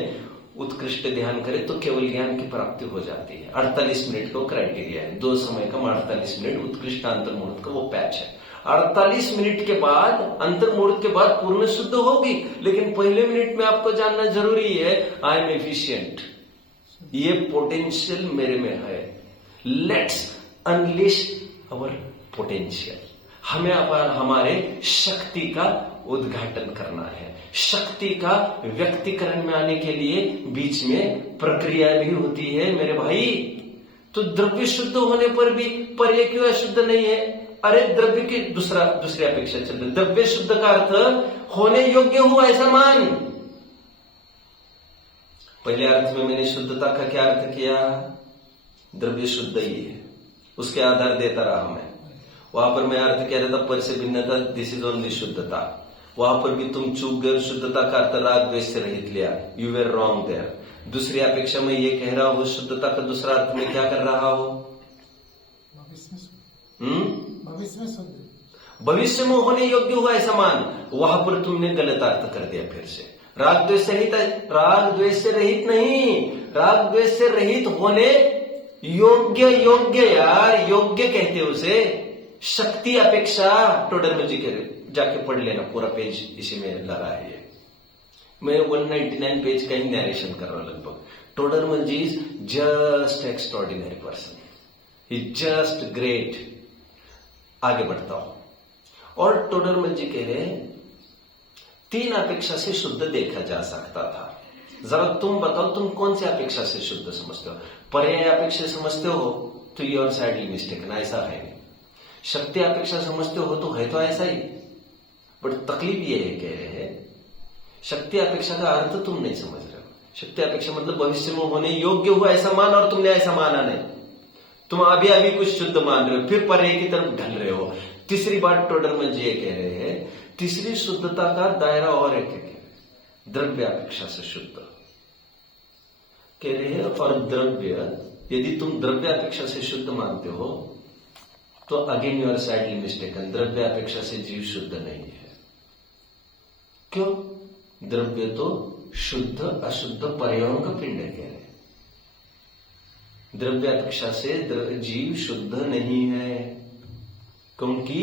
उत्कृष्ट ध्यान करें तो केवल ज्ञान की प्राप्ति हो जाती है। 48 मिनट का क्राइटेरिया है, 2 समय का 48 मिनट उत्कृष्ट अंतर्मुहूर्त का वो पैच है। 48 मिनट के बाद, अंतर्मुहूर्त के बाद पूर्ण शुद्ध होगी। लेकिन पहले मिनट में आपको जानना जरूरी है, आई एम एफिशिएंट, ये पोटेंशियल मेरे में है। Let's unleash our potential. हमें हमारे शक्ति का उद्घाटन करना है। शक्ति का व्यक्तिकरण में आने के लिए बीच में प्रक्रिया भी होती है मेरे भाई। तो द्रव्य शुद्ध होने पर भी पर्याय क्यों अशुद्ध नहीं है? अरे द्रव्य की दूसरी अपेक्षा चल रही। द्रव्य शुद्ध का अर्थ होने योग्य हुआ ऐसा मान। पहले अर्थ में मैंने शुद्धता का क्या अर्थ किया? द्रव्य शुद्ध ही है, उसके आधार देता रहा मैं। वहां पर मैं अर्थ कह रहा था पर से भिन्नता, दिस इज ओनली शुद्धता। वहां पर भी तुम चूक गए, शुद्धता का अर्थ राग द्वेष से रहित लिया, यू वेर रॉन्ग देयर। दूसरी अपेक्षा में ये कह रहा हूं, शुद्धता का दूसरा अर्थ में क्या कर रहा हो? भविष्य में होने योग्य हुआ ऐसा मान। वहां पर तुमने गलत अर्थ कर दिया फिर से। राग द्वेष से रहित, राग द्वेष से रहित नहीं, राग द्वेष से रहित होने योग्य। योग्य यार, योग्य कहते उसे। शक्ति अपेक्षा टोडरमल जी कह रहे, जाके पढ़ लेना, पूरा पेज इसी में लगा है। ये मैं 199 पेज का ही नरेशन कर रहा हूं लगभग। Todarmal ji is just extraordinary person, he just great. आगे बढ़ता हूं। और टोडरमल जी कह रहे हैं 3 अपेक्षा से शुद्ध देखा जा सकता था। जरा तुम बताओ, तुम कौन सी अपेक्षा से शुद्ध समझते हो? पर्याय अपेक्षा समझते हो तो यू आर सैडली मिस्टेकन, ऐसा है नहीं। शक्ति अपेक्षा समझते हो तो ऐसा ही। बट तकलीफ ये है, कह रहे हैं शक्ति अपेक्षा का अर्थ तुम नहीं समझ रहे हो। शक्ति अपेक्षा मतलब भविष्य में होने योग्य हुआ ऐसा मान, और तुमने ऐसा माना नहीं। तुम अभी अभी कुछ शुद्ध मान रहे हो, फिर पर्याय की तरफ ढल रहे हो। तीसरी बात टोडरमल जी ये कह रहे हैं, तीसरी शुद्धता का दायरा और एक है, द्रव्य अपेक्षा से शुद्ध कह रहे हैं। और द्रव्य, यदि तुम द्रव्य अपेक्षा से शुद्ध मानते हो तो again you are sadly mistaken. द्रव्य अपेक्षा से जीव शुद्ध नहीं है। क्यों? द्रव्य तो शुद्ध अशुद्ध पर्यायों का पिंड है, कह रहे। द्रव्य अपेक्षा से जीव शुद्ध नहीं है, क्योंकि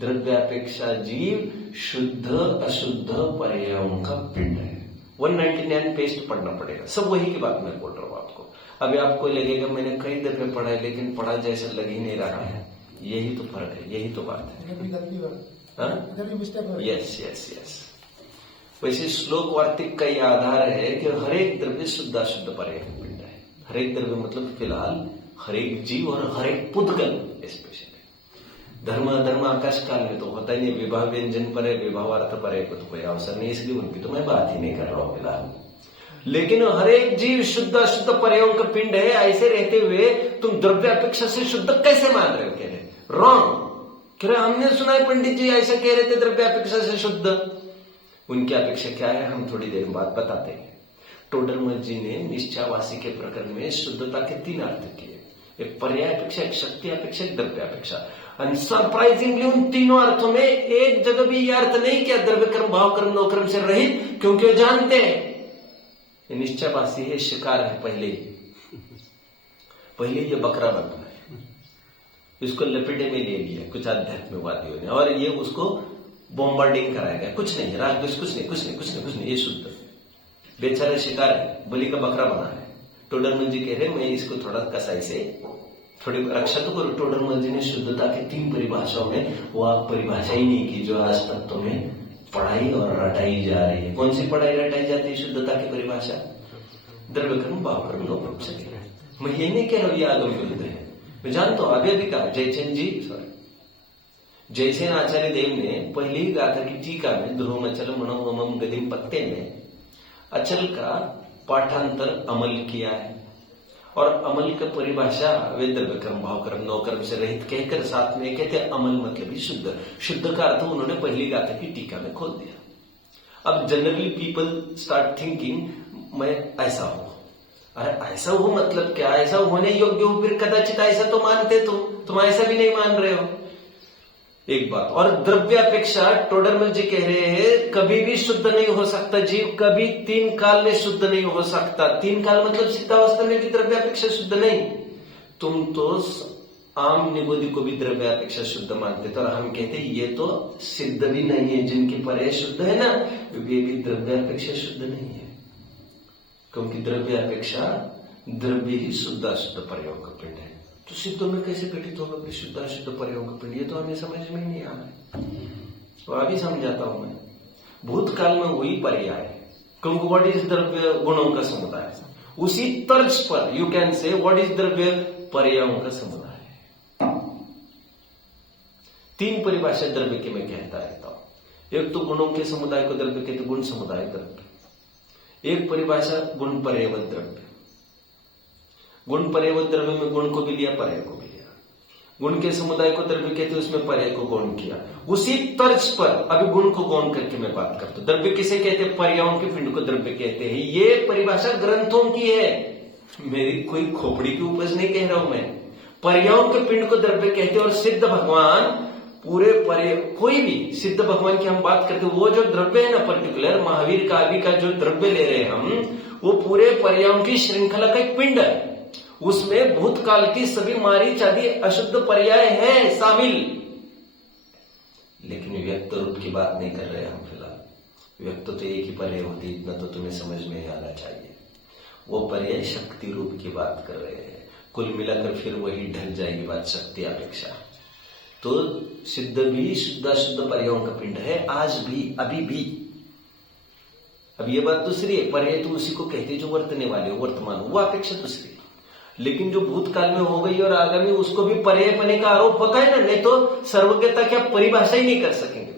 द्रव्यापेक्षा जीव शुद्ध अशुद्ध पर्यायों का पिंड है। 199 पेज पढ़ना पड़ेगा, सब वही की बात मैं बोल रहा हूं आपको। अभी आपको लगेगा मैंने कई दफे पढ़ा है लेकिन पढ़ा जैसा लग ही नहीं रहा है। यही तो फर्क है, यही तो बात है। Yes yes yes. वैसे श्लोक वार्तिक का यह आधार है कि हर एक द्रव्य शुद्ध अशुद्ध पर्याय का पिंड है। हर एक द्रव्य मतलब फिलहाल हर एक जीव और हर एक पुद्गल स्पेशली। धर्म अधर्म आकाश काल में तो होता ही नहीं। विवाह व्यंजन पर है, विवाहार्थ पर है, को तो कोई अवसर नहीं, इसलिए उनकी तो मैं बात ही नहीं कर रहा हूं फिलहाल। लेकिन हर एक जीव शुद्ध अशुद्ध पर्यायों का पिंड है। ऐसे रहते हुए तुम द्रव्य अपेक्षा से शुद्ध कैसे मान रहे हो? कह रहे रॉन्ग। कह रहे हमने सुना है पंडित जी ऐसा कह रहे थे द्रव्य अपेक्षा से शुद्ध। उनकी अपेक्षा क्या है हम थोड़ी देर बाद बताते हैं। टोडरमल जी ने निश्चयवासी के प्रकरण में शुद्धता के 3 अर्थ किए, एक पर्याय अपेक्षा, एक शक्ति अपेक्षा, एक द्रव्य अपेक्षा। सरप्राइजिंगली उन तीनों अर्थों में एक जगह भी यह अर्थ नहीं किया द्रव्य कर्म भाव कर्म नौ कर्म से रहित, क्योंकि वो जानते हैं ये निश्चयवासी है, शिकार है। पहले ये बकरा बनना है, इसको लपेटे में ले लिया कुछ आध्यात्मिकवादियों ने, और ये उसको बॉम्बार्डिंग कराएगा। कुछ नहीं राग कुछ नहीं, ये शुद्ध बेचारा शिकार है, बलि का बकरा बना है। टोडरमल जी कह रहे मैं इसको थोड़ा कसाई से थोड़ी रक्षा तो करो। टोडरमल जी ने शुद्धता की 3 परिभाषाओं में वो आप परिभाषा ही नहीं की जो आज तक तुम्हें पढ़ाई और रटाई जा रही है। कौन सी पढ़ाई रटाई जाती है शुद्धता की परिभाषा? द्रव्य कर्म भाव कर्म नौ कर्म से। मैं ये नहीं कह रहा हूं ये आगम विरुद्ध है, मैं जानता हूं। अभी कहा जयसेन आचार्य देव ने पहली ही गाथा की टीका में ध्रुवम अचल मनोमम गदिम पत्ते में अचल का पाठांतर अमल किया है, और अमल का परिभाषा वे द्रव्य कर्म भाव कर्म नौ कर्म से रहित कहकर साथ में कहते अमल मतलब ही शुद्ध। शुद्ध का अर्थ उन्होंने पहली गाथा की टीका में खोल दिया। अब जनरली पीपल स्टार्ट थिंकिंग मैं ऐसा हूं। अरे ऐसा हो मतलब क्या? ऐसा होने योग्य हो फिर कदाचित ऐसा तो मानते तुम ऐसा भी नहीं मान रहे हो। एक बात और द्रव्यापेक्षा टोडरमल जी कह रहे हैं कभी भी शुद्ध नहीं हो सकता जीव, कभी 3 काल में शुद्ध नहीं हो सकता। 3 काल मतलब सिद्धावस्था में भी द्रव्यापेक्षा शुद्ध नहीं। तुम तो आम निबोधि को भी द्रव्यापेक्षा शुद्ध मानते थे, और हम कहते ये तो सिद्ध भी नहीं है, जिनके पर्याय शुद्ध है ना वे भी द्रव्यापेक्षा शुद्ध नहीं है, क्योंकि द्रव्यापेक्षा द्रव्य ही शुद्ध अशुद्ध पर्यायों का पिंड है। तो सिद्धों में कैसे घटित होगा फिर शुद्ध अशुद्ध पर्यायों का पिंड? ये तो हमें समझ में ही नहीं आ रहा है। तो अभी समझाता हूं मैं। भूतकाल में वही पर्याय, क्योंकि व्हाट इज द्रव्य गुणों का समुदाय, उसी तर्ज पर you can say what is द्रव्य पर्यायों का समुदाय। 3 परिभाषा द्रव्य की मैं कहता रहता हूं। एक तो गुणों के समुदाय को द्रव्य कहते, गुण समुदाय द्रव्य। एक परिभाषा गुण पर्यायवत द्रव्य। गुण पर्यायवत द्रव्य में गुण को भी लिया पर्याय को भी लिया। गुण के समुदाय को द्रव्य कहते, उसमें पर्याय को गौण किया। उसी तर्ज पर अभी गुण को गौण करके मैं बात करता हूं। द्रव्य किसे कहते? पर्यायों के पिंड को द्रव्य कहते हैं। ये परिभाषा ग्रंथों की है, मेरी कोई खोपड़ी की उपज नहीं कह रहा हूं मैं। पर्यायों के पिंड को द्रव्य कहते और सिद्ध भगवान पूरे पर्याय, कोई भी सिद्ध भगवान की हम बात करते वो जो द्रव्य है ना, पर्टिकुलर महावीर काव्य का जो द्रव्य ले रहे हैं हम, वो पूरे पर्यायों की श्रृंखला का एक पिंड है। उसमें भूतकाल की सभी मारीच आदि अशुद्ध पर्याय है शामिल। लेकिन व्यक्त रूप की बात नहीं कर रहे हम फिलहाल। व्यक्त तो एक ही पर्याय होती, इतना तो तुम्हें समझ में ही आना चाहिए। वो पर्याय शक्ति रूप की बात कर रहे हैं। कुल मिलाकर फिर वही ढल जाएगी बात शक्ति अपेक्षा। तो सिद्ध भी शुद्ध पर्यायों का पिंड है आज भी, अभी भी। अब ये बात दूसरी है, पर्याय तो उसी को कहते जो वर्तने वाले हो, वर्तमान हो, वो अपेक्षा दूसरी। लेकिन जो भूतकाल में हो गई और आगामी, उसको भी पर्याय पने का आरोप होता है ना, नहीं तो सर्वज्ञता क्या परिभाषा ही नहीं कर सकेंगे।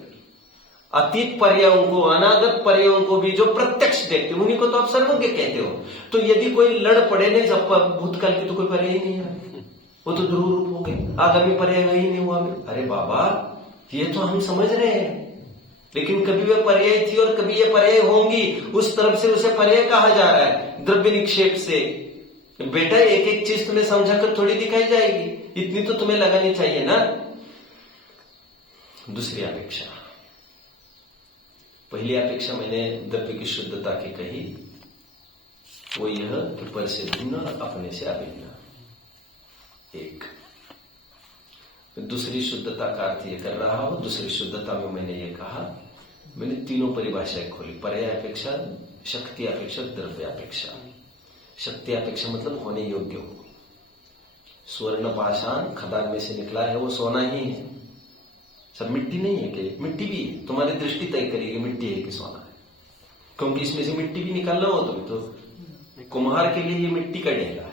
अतीत पर्यायों को, अनागत पर्यायों को भी जो प्रत्यक्ष देखते उन्हीं को तो आप सर्वज्ञ कहते हो। तो यदि कोई लड़ पड़े नहीं, जब भूतकाल की तो कोई पर्याय ही नहीं है, वो तो ध्रुव रूप हो गए, आगामी पर्याय ही नहीं हुआ। अरे बाबा, ये तो हम समझ रहे हैं, लेकिन कभी वे पर्याय थी और कभी ये पर्याय होंगी, उस तरफ से उसे पर्याय कहा जा रहा है, द्रव्य निक्षेप से। बेटा एक एक चीज तुम्हें समझा कर थोड़ी दिखाई जाएगी, इतनी तो तुम्हें लगानी चाहिए ना। दूसरी अपेक्षा, पहली अपेक्षा मैंने द्रव्य की शुद्धता की कही, वो यह कि पर से भिन्न और अपने से अभिन्न एक। दूसरी शुद्धता का अर्थ ये कर रहा हूं। दूसरी शुद्धता में मैंने ये कहा, मैंने तीनों परिभाषाएं खोली, पर्याय अपेक्षा, शक्ति अपेक्षा, द्रव्य अपेक्षा। शक्ति अपेक्षा मतलब होने योग्य हो। स्वर्ण पाषाण खदान में से निकला है, वो सोना ही है, सब मिट्टी नहीं है। कि मिट्टी भी है, तुम्हारी दृष्टि तय करेगी मिट्टी है कि सोना है, क्योंकि इसमें से मिट्टी भी निकालना हो तुम तो कुम्हार के लिए ये मिट्टी का ढेला है।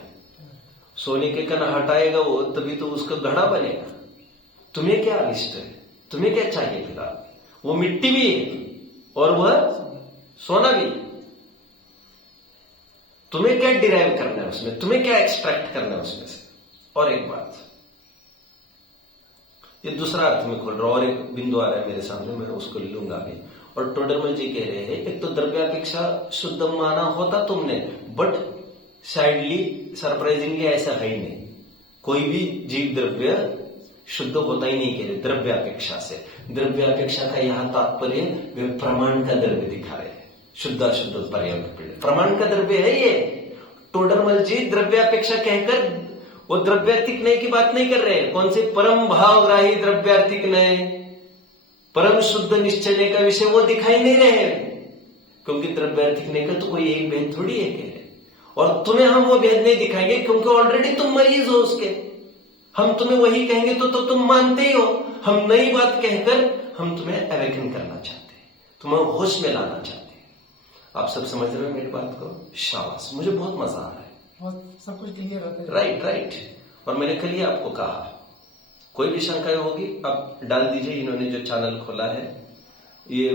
सोने के कण हटाएगा वो, तभी तो उसका घड़ा बनेगा। तुम्हें क्या अनिष्ट है, तुम्हें क्या चाहिए फिलहाल? वो मिट्टी भी है और वह सोना भी। तुम्हें क्या डिराइव करना है उसमें, तुम्हें क्या एक्सट्रैक्ट करना है उसमें से। और एक बात, ये दूसरा अर्थ में खोल रहा हूं, और एक बिंदु आ रहा है मेरे सामने, मैं उसको लूंगा भी। और टोडरमल जी कह रहे हैं, एक तो द्रव्यापेक्षा शुद्ध माना होता तुमने, बट साइडली सरप्राइजिंगली ऐसा है ही नहीं। कोई भी जीव द्रव्य शुद्ध होता ही नहीं, कह रहे द्रव्यापेक्षा से। द्रव्यापेक्षा का यहां तात्पर्य वे प्रमाण का द्रव्य दिखा रहे हैं। शुद्ध अशुद्ध पर्याय प्रमाण का द्रव्य है ये। टोडरमल जी द्रव्यापेक्षा कहकर वो द्रव्यार्थिक नय की बात नहीं कर रहे हैं। कौन से परम भावग्राही द्रव्यार्थिक नय, परम शुद्ध निश्चय का विषय वो दिखाई नहीं रहे, क्योंकि द्रव्यार्थिक नय का तो कोई एक भेद थोड़ी है कह रहे। और तुम्हें हम वो भेद नहीं दिखाएंगे, क्योंकि ऑलरेडी तुम मरीज हो उसके। हम तुम्हें वही कहेंगे तो तुम मानते ही हो। हम नई बात कहकर हम तुम्हें अवेकन करना चाहते हैं, तुम्हें होश में लाना चाहते हैं। आप सब समझ रहे हो मेरी बात को? शाबाश, मुझे बहुत मजा आ रहा है, सब कुछ क्लियर होता है। राइट। और मैंने कल ही आपको कहा, कोई भी शंकाएं होगी आप डाल दीजिए। इन्होंने जो चैनल खोला है ये,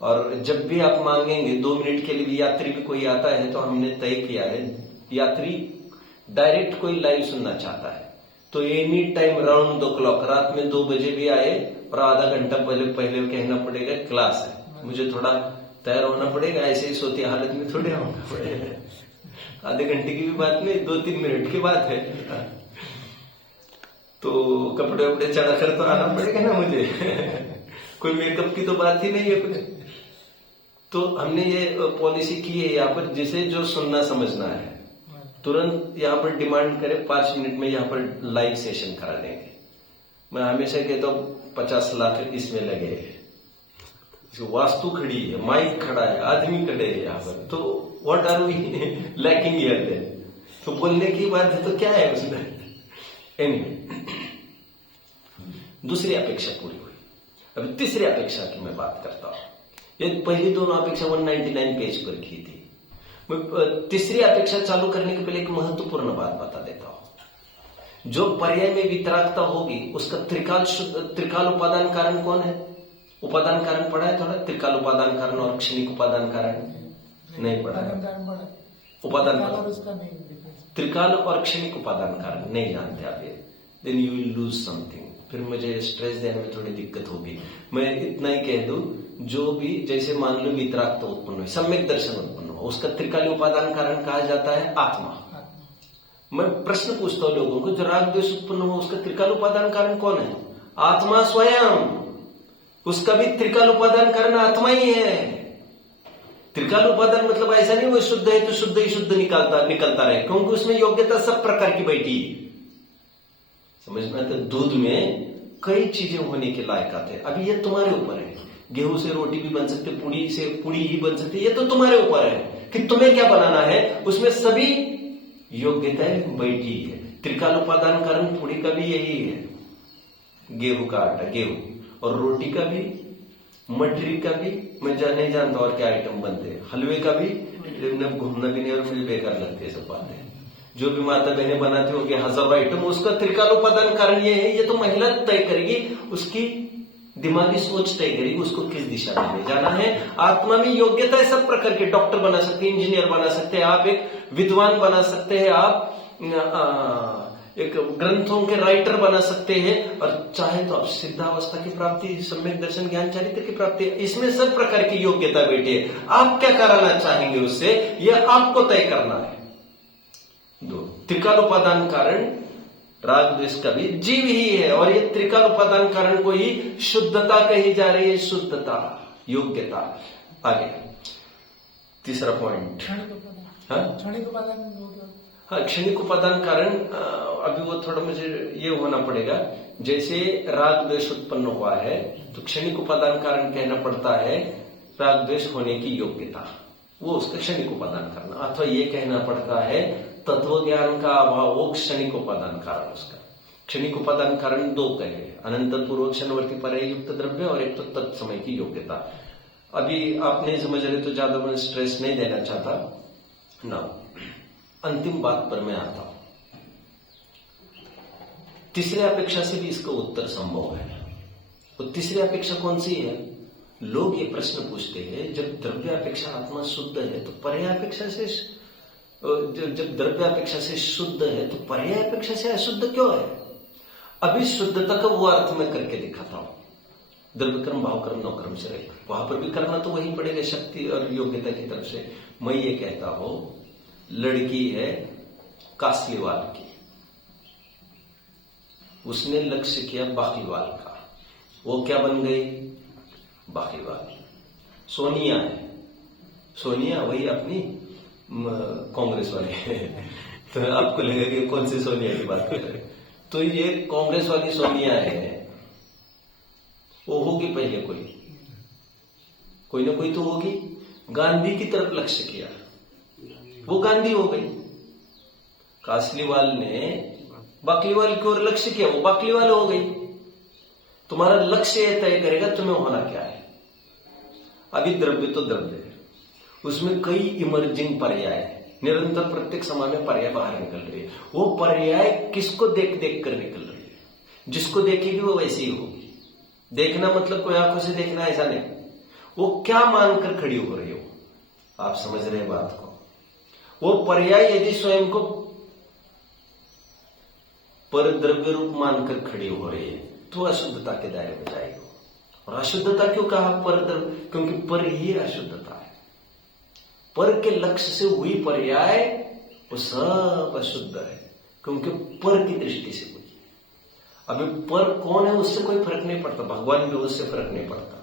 और जब भी आप मांगेंगे 2 मिनट के लिए भी, यात्री भी कोई आता है तो हमने तय किया है, यात्री डायरेक्ट कोई लाइव सुनना चाहता है तो any time round the clock, रात में 2 बजे भी आए, और आधा घंटा पहले कहना पड़ेगा क्लास है, मुझे थोड़ा तैयार होना पड़ेगा। ऐसे ही सोती हालत में थोड़े होना पड़ेगा। आधे घंटे की भी बात नहीं, 2-3 मिनट की बात है। तो कपड़े वपड़े चढ़ा कर तो आना पड़ेगा ना मुझे। कोई मेकअप की तो बात ही नहीं है कुछ। तो हमने ये पॉलिसी की है यहाँ पर, जिसे जो सुनना समझना है तुरंत यहाँ पर डिमांड करे, 5 मिनट में यहाँ पर लाइव सेशन करा देंगे। मैं हमेशा कहता हूँ 50 लाख इसमें लगे हैं। वास्तु खड़ी है, माइक खड़ा है, आदमी खड़े हैं यहाँ पर, तो what are we lacking here then? तो बोलने की बात है तो क्या है उसमें? एनीवे, दूसरी अपेक्षा पूरी हुई। अभी तीसरी अपेक्षा की मैं बात करता हूं। ये पहली दोनों अपेक्षा 199 पेज पर की थी। मैं तीसरी अपेक्षा चालू करने के पहले एक महत्वपूर्ण बात बता देता हूं। जो पर्याय में वितरागता होगी उसका त्रिकाल उपादान कारण कौन है? उपादान कारण पढ़ा है थोड़ा? त्रिकाल उपादान कारण और क्षणिक उपादान कारण नहीं पढ़ा है। उपादान त्रिकाल और क्षणिक उपादान कारण नहीं जानते आप, ये then you will lose something. फिर मुझे स्ट्रेस देने में थोड़ी दिक्कत होगी। मैं इतना ही कह दूं, जो भी जैसे मान लो वितरागता उत्पन्न हो, सम्यक दर्शन उत्पन्न हो, उसका त्रिकाली उपादान कारण कहा जाता है आत्मा। मैं प्रश्न पूछता हूं लोगों को, जो राग द्वेष उत्पन्न हो उसका त्रिकाल उपादान कारण कौन है? आत्मा स्वयं। उसका भी त्रिकाल उपादान कारण आत्मा ही है। त्रिकाल उपादान मतलब ऐसा नहीं वो शुद्ध है तो शुद्ध ही शुद्ध निकलता रहे, क्योंकि उसमें योग्यता सब प्रकार की बैठी है। समझ में आता? दूध में कई चीजें होने के लायकात है। अभी ये तुम्हारे ऊपर है। गेहूं से रोटी भी बन सकती, पुड़ी से पुड़ी ही बन सकती, ये तो तुम्हारे ऊपर है कि तुम्हें क्या बनाना है। उसमें सभी योग्यताएं बैठी है। त्रिकाल उपादान कारण पुड़ी का भी यही है, गेहूं का आटा, गेहूं, और रोटी का भी, मटरी का भी, मैं नहीं जानता और क्या आइटम बनते हैं, हलवे का भी घूमना भी नहीं और मुझे बेकार लगती है सब बातें। जो भी माता बहनें बनाती होगी हजारों आइटम, उसका त्रिकाल उपादान कारण ये है। ये तो महिला तय करेगी, उसकी दिमागी सोच तय करेगी उसको किस दिशा में ले जाना है। आत्मा में योग्यता है सब प्रकार के, डॉक्टर बना सकते हैं, इंजीनियर बना सकते हैं, आप एक विद्वान बना सकते हैं, आप एक ग्रंथों के राइटर बना सकते हैं, और चाहे तो आप सिद्धावस्था की प्राप्ति, सम्यक दर्शन, ज्ञान चारित्र की प्राप्ति, इसमें सब प्रकार की योग्यता बैठी है। आप क्या कराना चाहेंगे उससे, यह आपको तय करना है। दो, त्रिकाल उपादान कारण राग द्वेष का भी जीव ही है, और ये त्रिकाल उपादान कारण को ही शुद्धता कही जा रही है, शुद्धता, योग्यता। आगे तीसरा पॉइंट, क्षणिक उपादान हो गया। हाँ, क्षणिक उपादान कारण अभी वो थोड़ा मुझे ये होना पड़ेगा। जैसे राग द्वेष उत्पन्न हुआ है तो क्षणिक उपादान कारण कहना पड़ता है राग द्वेष होने की योग्यता, वो उसका क्षणिक उपादान कारण, अथवा ये कहना पड़ता है तत्व ज्ञान का अभाव, वो क्षणिक उपादान कारण उसका। क्षणिक उपादान कारण दो कहे, अनंत पूर्व क्षणवर्ती पर्याय युक्त द्रव्य, और एक तो तत्समय की योग्यता। अभी आप नहीं समझ रहे तो ज्यादा मैं स्ट्रेस नहीं देना चाहता ना। अंतिम बात पर मैं आता हूं। तीसरी अपेक्षा से भी इसका उत्तर संभव है। तो तीसरी अपेक्षा कौन सी है? लोग ये प्रश्न पूछते हैं, जब द्रव्य अपेक्षा आत्मा शुद्ध है तो पर्याय अपेक्षा से, जब द्रव्य अपेक्षा से शुद्ध है तो पर्याय अपेक्षा से अशुद्ध क्यों है? अभी शुद्धता का वो अर्थ में करके दिखाता हूं। द्रव्य कर्म, भाव कर्म, नौकर्म से रहित, वहां पर भी करना तो वही पड़ेगा शक्ति और योग्यता की तरफ से। मैं ये कहता हूं, लड़की है कासलीवाल की, उसने लक्ष्य किया बाकीवाल का, वो क्या बन गई? बाकीवाल। सोनिया है, सोनिया वही अपनी कांग्रेस वाली है। तो आपको लगेगा कि कौन सी सोनिया की बात कर रहे हैं? तो ये कांग्रेस वाली सोनिया है, वो होगी पहले कोई ना कोई तो होगी। गांधी की तरफ लक्ष्य किया, वो गांधी हो गई। कासलीवाल ने बाकलीवाल की ओर लक्ष्य किया, वो बाकलीवाल हो गई। तुम्हारा लक्ष्य यह तय करेगा तुम्हें होना क्या है। अभी द्रव्य तो द्रव्य है, उसमें कई इमर्जिंग पर्याय है, निरंतर प्रत्येक समय में पर्याय बाहर निकल रही है। वो पर्याय किसको देख देख कर निकल रही है? जिसको देखेगी वो वैसी ही होगी। देखना मतलब कोई आंखों से देखना ऐसा नहीं, वो क्या मानकर खड़ी हो रही हो। आप समझ रहे हैं बात को? वो पर्याय यदि स्वयं को पर द्रव्य रूप मानकर खड़ी हो रही है तो अशुद्धता के दायरे में जाएगी। और अशुद्धता क्यों कहा पर द्रव्य? क्योंकि पर ही अशुद्धता है। पर के लक्ष्य से हुई पर्याय वो सब अशुद्ध है, क्योंकि पर की दृष्टि से हुई। अभी पर कौन है उससे कोई फर्क नहीं पड़ता, भगवान भी उससे फर्क नहीं पड़ता।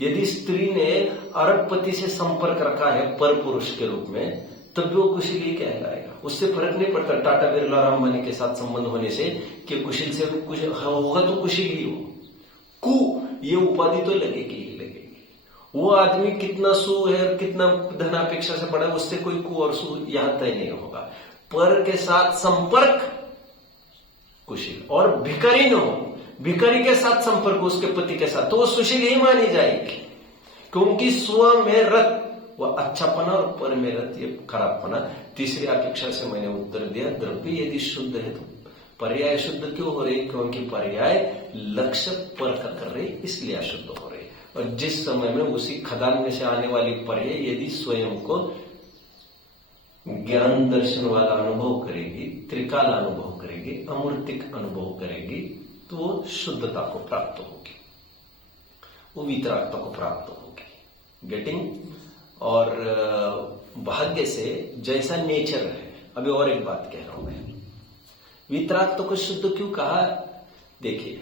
यदि स्त्री ने अरबपति से संपर्क रखा है पर पुरुष के रूप में, तब भी वो कुशील ही कहलाएगा, उससे फर्क नहीं पड़ता टाटा बिरला रामबानी के साथ संबंध होने से कि कुशील से कुशील होगा तो कुशील ही हो। कु ये उपाधि तो लगेगी ही लगेगी। वो आदमी कितना सु है, कितना धनापेक्षा से बड़ा है, उससे कोई कु और सु यहां तय नहीं होगा। पर के साथ संपर्क कुशील, और भिखारी न हो, भिखारी के साथ संपर्क उसके पति के साथ, तो वो सुशील ही मानी जाएगी। क्योंकि स्व में रत वह अच्छापना और पर में रत ये खराबपना। तीसरी अपेक्षा से मैंने उत्तर दिया, द्रव्य यदि शुद्ध है तो पर्याय शुद्ध क्यों हो रही? क्योंकि पर्याय लक्ष्य पर का कर रही, इसलिए अशुद्ध हो रही। और जिस समय में उसी खदान में से आने वाली पर्याय यदि स्वयं को ज्ञान दर्शन वाला अनुभव करेगी, त्रिकाल अनुभव करेगी, अमूर्तिक अनुभव करेगी, तो वो शुद्धता को प्राप्त होगी, वो वितरागता को प्राप्त होगी। गेटिंग? और भाग्य से जैसा नेचर है। अभी और एक बात कह रहा हूं मैं, वितरागता को शुद्ध क्यों कहा? देखिए,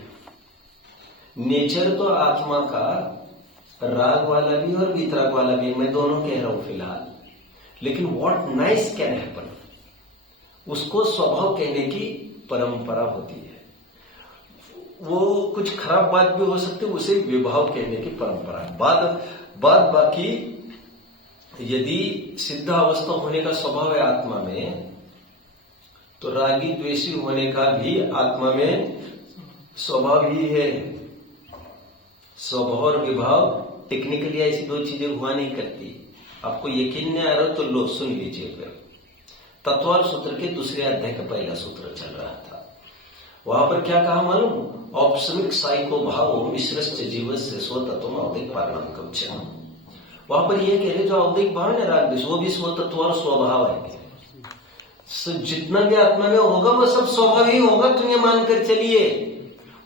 नेचर तो आत्मा का राग वाला भी और वितराग वाला भी, मैं दोनों कह रहा हूं फिलहाल। लेकिन व्हाट नाइस कैन हैपन, उसको स्वभाव कहने की परंपरा होती है। वो कुछ खराब बात भी हो सकती है, उसे विभाव कहने की परंपरा है। बात बाकी यदि सिद्ध अवस्था होने का स्वभाव है आत्मा में, तो रागी द्वेषी होने का भी आत्मा में स्वभाव ही है। स्वभाव और विभाव टेक्निकली ऐसी दो चीजें हुआ नहीं करती। आपको यकीन नहीं आ रहा तो लो सुन लीजिए। फिर तत्वार सूत्र के दूसरे अध्याय का पहला सूत्र चल रहा था, वहां पर क्या कहा मालूम? औपसमिक साइको भाव मिश्रश्च जीवस्य स्वतत्व औदिक पारणम कवचम। वहां पर यह कह रहे जो औदिक भाव है राग द्वेष, वो भी स्वतत्व और स्वभाव है। जितना भी आत्मा में होगा वो सब स्वभाव ही होगा, तुम ये मानकर चलिए।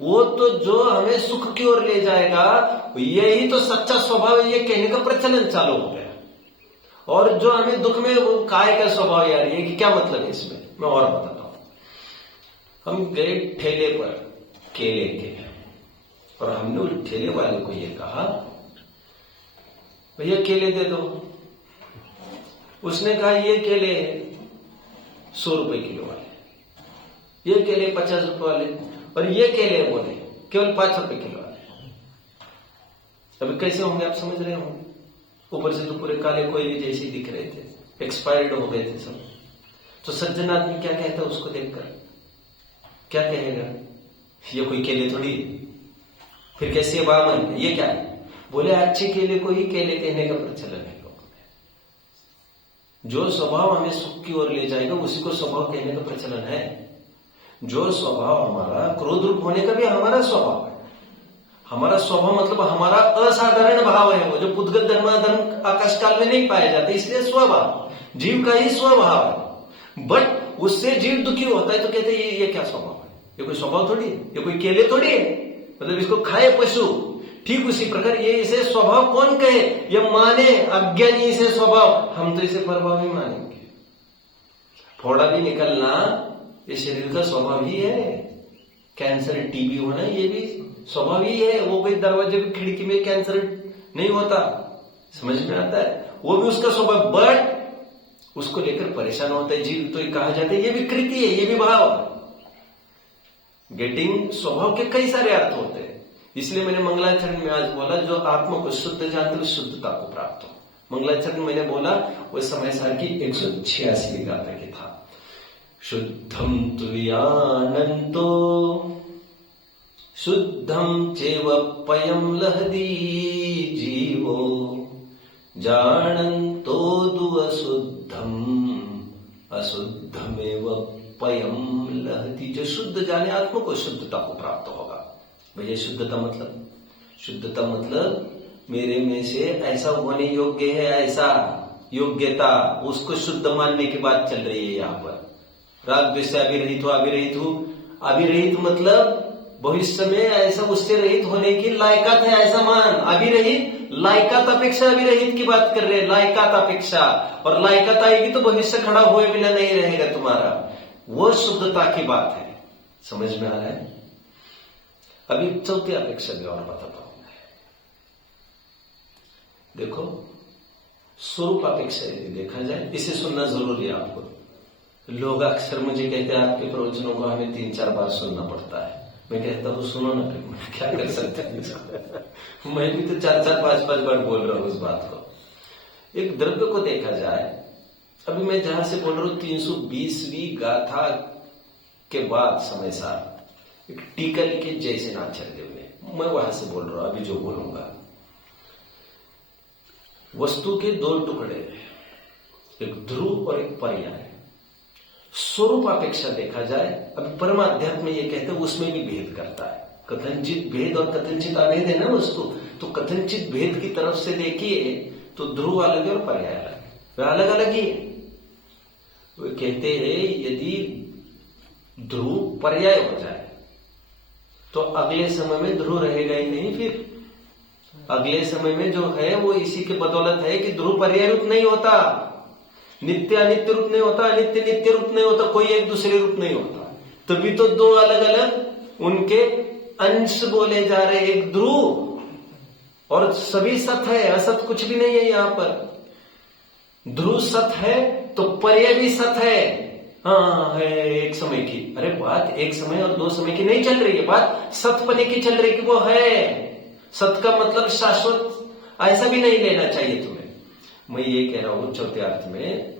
वो तो जो हमें सुख की ओर ले जाएगा यही तो सच्चा स्वभाव है, ये कहने का प्रचलन चालू हो गया। और जो हमें दुख में वो काय का स्वभाव यार, ये कि क्या मतलब है इसमें, मैं और बताता हूं। हम गए ठेले पर केले के, और हमने उस ठेले वाले को ये कहा भैया केले दे दो। उसने कहा ये केले 100 रुपए किलो वाले, ये केले 50 रुपए वाले, और ये केले बोले केवल 5 रुपए किलो वाले। अभी कैसे होंगे आप समझ रहे होंगे? ऊपर से तो पूरे काले कोयले जैसे दिख रहे थे, एक्सपायर्ड हो गए थे सब। तो सज्जन आदमी क्या कहता है उसको देखकर? क्या कहेगा? ये कोई केले थोड़ी, फिर कैसे बामन, ये क्या है? बोले अच्छे केले को ही केले कहने का प्रचलन है लोग में। जो स्वभाव हमें सुख की ओर ले जाएगा उसी को स्वभाव कहने का प्रचलन है। जो स्वभाव हमारा क्रोध रूप होने का भी हमारा स्वभाव है। हमारा स्वभाव मतलब हमारा असाधारण भाव है, वो जो पुद्गल धर्माधर्म आकाश काल में नहीं पाए जाते, इसलिए स्वभाव जीव का ही स्वभाव है। बट उससे जीव दुखी होता है तो कहते हैं ये क्या स्वभाव है? ये कोई स्वभाव थोड़ी है, ये कोई केले थोड़ी है, मतलब इसको खाए पशु। ठीक उसी प्रकार ये इसे स्वभाव कौन कहे? ये माने अज्ञानी इसे स्वभाव, हम तो इसे प्रभाव ही मानेंगे। फोड़ा भी निकलना ये शरीर का स्वभाव ही है। कैंसर टीबी होना ये भी स्वभाव ही है। वो कोई दरवाजे की खिड़की में कैंसर नहीं होता, समझ में आता है? वो भी उसका स्वभाव, बट उसको लेकर परेशान होता है जीव। तो ये कहा जाता है ये भी कृति है, ये भी भाव। गेटिंग स्वभाव के कई सारे अर्थ होते हैं। इसलिए मैंने मंगलाचरण में आज बोला जो आत्मा को शुद्ध जानते हुए शुद्धता को प्राप्त हो। मंगलाचरण मैंने बोला वो समय साल की 186 गाथा की था। शुद्धम तुर्यानंतो शुद्धम चेव पयम लहदी जीवो जानंतो दुअशुद्धम अशुद्धमेव पयम लहदी। जो शुद्ध जाने आत्मा को शुद्धता को प्राप्त होगा। भैया शुद्धता मतलब मेरे में से ऐसा होने योग्य है, ऐसा योग्यता, उसको शुद्ध मानने की बात चल रही है यहाँ पर। राग द्वेष से अभिरहित हूं। अभिरहित मतलब भविष्य में ऐसा उससे रहित होने की लायकात है, ऐसा मान। अभिरहित लायकात अपेक्षा अभिरहित की बात कर रहे हैं, लायकात अपेक्षा। और लायकात आएगी तो भविष्य खड़ा हुए बिना नहीं रहेगा तुम्हारा, वो शुद्धता की बात है। समझ में आ रहा है? अभी चौथी अपेक्षा भी और बताता हूं। देखो स्वरूप अपेक्षा यदि देखा जाए, इसे सुनना जरूरी है आपको। लोग अक्सर मुझे कहते हैं आपके प्रवचनों को हमें 3-4 बार सुनना पड़ता है। मैं कहता हूं सुनो ना, फिर मैं क्या कर सकता हूं? मैं भी तो 4-4, 5-5 बार बोल रहा हूं उस बात को। एक द्रव्य को देखा जाए, अभी मैं जहां से बोल रहा हूं 320वीं गाथा के बाद समय सार एक टीका लिखे जैसे आचार्य ने, मैं वहां से बोल रहा हूं अभी जो बोलूंगा। वस्तु के 2 टुकड़े, एक ध्रुव और एक पर्याय। स्वरूप अपेक्षा देखा जाए, अभी परमाध्यात्म ये कहते हैं उसमें भी भेद करता है। कथनचित भेद और कथनचित अभेद है ना वस्तु, तो कथनचित भेद की तरफ से देखिए तो ध्रुव अलग है और पर्याय अलग है, वे अलग अलग ही है। वे कहते हैं यदि ध्रुव पर्याय हो जाए तो अगले समय में ध्रुव रहेगा ही नहीं। फिर अगले समय में जो है वो इसी के बदौलत है कि ध्रुव पर्याय रूप नहीं होता, नित्य अनित्य रूप नहीं होता, अनित्य नित्य रूप नहीं होता, कोई एक दूसरे रूप नहीं होता। तभी तो 2 अलग अलग उनके अंश बोले जा रहे, एक ध्रुव और सभी सत है, असत कुछ भी नहीं है यहां पर। ध्रुव सत है तो पर्याय भी सत है। हाँ है एक समय की। अरे बात एक समय और दो समय की नहीं चल रही है, बात सतपने की चल रही है कि वो है। सत का मतलब शाश्वत, ऐसा भी नहीं लेना चाहिए तुम्हें। मैं ये कह रहा हूं चौथे अर्थ में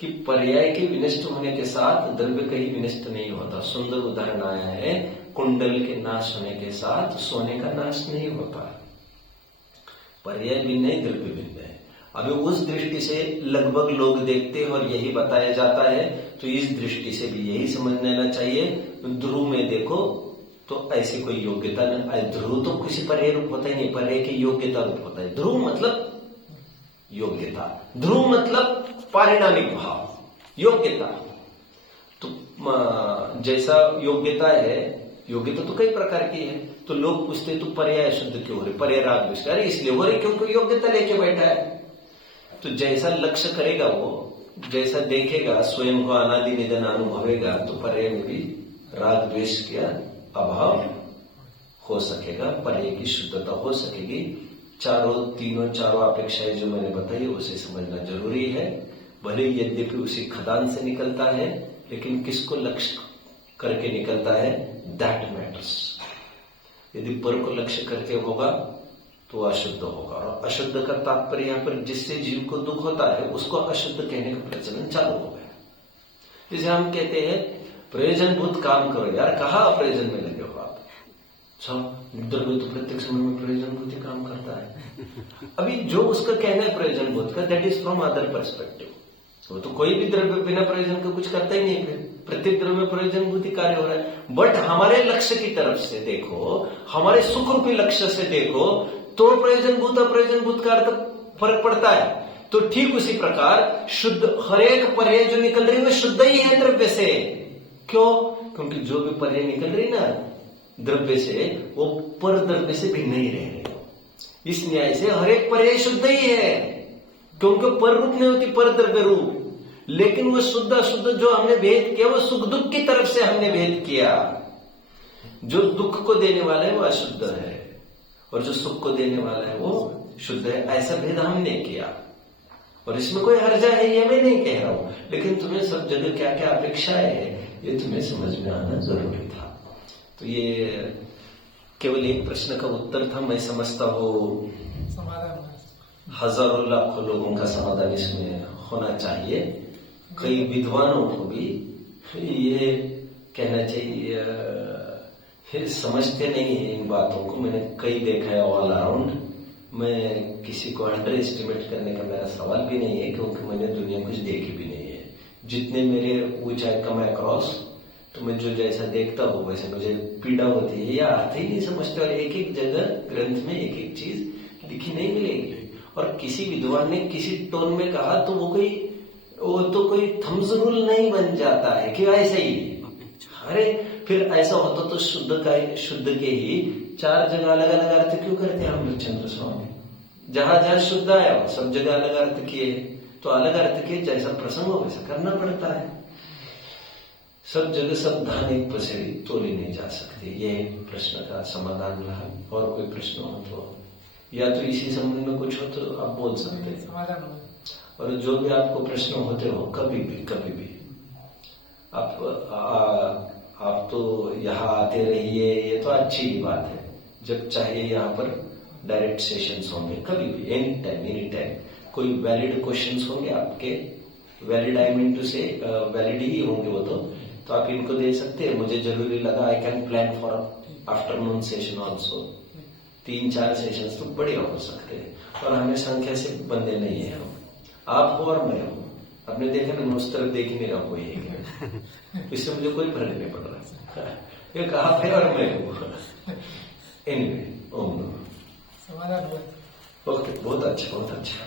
कि पर्याय के विनष्ट होने के साथ द्रव्य कहीं विनष्ट नहीं होता। सुंदर उदाहरण आया है, कुंडल के नाश होने के साथ सोने का नाश नहीं होता। पर्याय भिन्न है, द्रव्य भिन्न है। अभी उस दृष्टि से लगभग लोग देखते हैं और यही बताया जाता है, तो इस दृष्टि से भी यही समझ लेना चाहिए। ध्रुव में देखो तो ऐसी कोई योग्यता नहीं। ध्रुव तो किसी पर्याय रूप होता ही नहीं, पर्याय की योग्यता रूप होता है। ध्रुव मतलब योग्यता, ध्रुव मतलब पारिणामिक भाव, योग्यता। तो जैसा योग्यता है, योग्यता तो कई प्रकार की है। तो लोग पूछते तो पर्याय शुद्ध क्यों हो रहे, पर्याय राग द्वेष, अरे इसलिए हो रही क्योंकि योग्यता लेके बैठा है। तो जैसा लक्ष्य करेगा वो, जैसा देखेगा, स्वयं को अनादि निधन अनुभवेगा, तो पर्याय में भी राग द्वेष का अभाव हो सकेगा, पर्याय की शुद्धता हो सकेगी। चारों अपेक्षाएं जो मैंने बताई उसे समझना जरूरी है। भले यद्यपि उसी खदान से निकलता है, लेकिन किसको लक्ष्य करके निकलता है, दैट मैटर्स। यदि पर को लक्ष्य करके होगा तो अशुद्ध होगा, और अशुद्ध का तात्पर्य यहाँ पर जिससे जीव को दुख होता है उसको अशुद्ध कहने का प्रचलन चालू हो गया। जैसे हम कहते हैं प्रयोजनभूत काम करो, यार कहाँ अप्रयोजन में लगे हो आप। द्रव्य तो प्रत्येक समय में प्रयोजनभूत ही काम करता है। अभी जो उसका कहना है प्रयोजनभूत का, that is from other perspective. वो तो कोई भी द्रव्य बिना प्रयोजन का कुछ करता ही नहीं, फिर प्रत्येक द्रव्य में प्रयोजनभूति कार्य हो रहा है। बट हमारे लक्ष्य की तरफ से देखो, हमारे सुख रूपी लक्ष्य से देखो, तो प्रयोजनभूत अप्रयोजनभूत का अर्थ फर्क पड़ता है। तो ठीक उसी प्रकार शुद्ध हर एक पर्याय जो निकल रही है वो शुद्ध ही है द्रव्य से। क्यों? क्योंकि जो भी पर्याय निकल रही ना द्रव्य से, वो पर द्रव्य से भिन्न ही रह रहे। इस न्याय से हर एक पर्याय शुद्ध ही है, क्योंकि पर रूप नहीं होती, पर द्रव्य रूप। लेकिन वो शुद्ध अशुद्ध जो हमने भेद किया, वो सुख दुख की तरफ से हमने भेद किया। जो दुख को देने वाला है वो अशुद्ध है, और जो सुख को देने वाला है वो शुद्ध है, ऐसा भेद हमने किया। और इसमें कोई हर्जा है ये मैं नहीं कह रहा हूं, लेकिन तुम्हें सब जगह क्या क्या अपेक्षाएं है ये तुम्हें समझ में आना जरूरी था। तो ये केवल एक प्रश्न का उत्तर था। मैं समझता हूँ हजारों लाखों लोगों का समाधान इसमें होना चाहिए। कई विद्वानों को भी ये कहना चाहिए, फिर समझते नहीं है इन बातों को। मैंने कई देखा है ऑल अराउंड। मैं किसी को अंडर एस्टिमेट करने का मेरा सवाल भी नहीं है, क्योंकि मैंने दुनिया कुछ देखी भी नहीं है। जितने मेरे विच आई कम अक्रॉस, तो मैं जो जैसा देखता हूँ वैसे मुझे पीड़ा होती है या अर्थ ही नहीं समझते। और एक एक जगह ग्रंथ में एक एक चीज लिखी नहीं मिलेगी। और किसी विद्वान ने किसी टोन में कहा तो वो तो कोई थम्स रूल नहीं बन जाता है कि ऐसा ही। अरे फिर ऐसा होता तो शुद्ध के ही चार जगह अलग अलग अर्थ क्यों करते हैं हम लोग चंद्र स्वामी? जहां जहां शुद्ध आया हो सब जगह अलग अर्थ किए, तो अलग अर्थ के जैसा प्रसंग हो वैसा करना पड़ता है। सब जगह सब धान एक पसेरी तोली नहीं जा सकती। ये प्रश्न का समाधान रहा। और कोई प्रश्न हो तो, या तो इसी संबंध में कुछ हो तो आप बोल सकते हैं। और जो भी आपको प्रश्न होते हो कभी भी आप तो यहाँ आते रहिए, ये तो अच्छी बात है। जब चाहिए यहाँ पर डायरेक्ट सेशंस होंगे, कभी भी, एनी टाइम। कोई वैलिड क्वेश्चंस होंगे आपके, वैलिड आई मीन टू से वैलिड ही होंगे वो तो आप इनको दे सकते हैं। मुझे जरूरी लगा I can plan for afternoon session also. 3-4 sessions तो बढ़िया हो सकते हैं। और हमें संख्या से बंदे नहीं है, आप हो और मैं हूं। आपने देखा ना, मैं उस तरफ देख ही नहीं रहा कोई है, इससे मुझे कोई फर्क नहीं पड़ रहा। ये कहा फिर और मैं हूं। एनीवे, ओम नमः। ओके, बहुत अच्छा।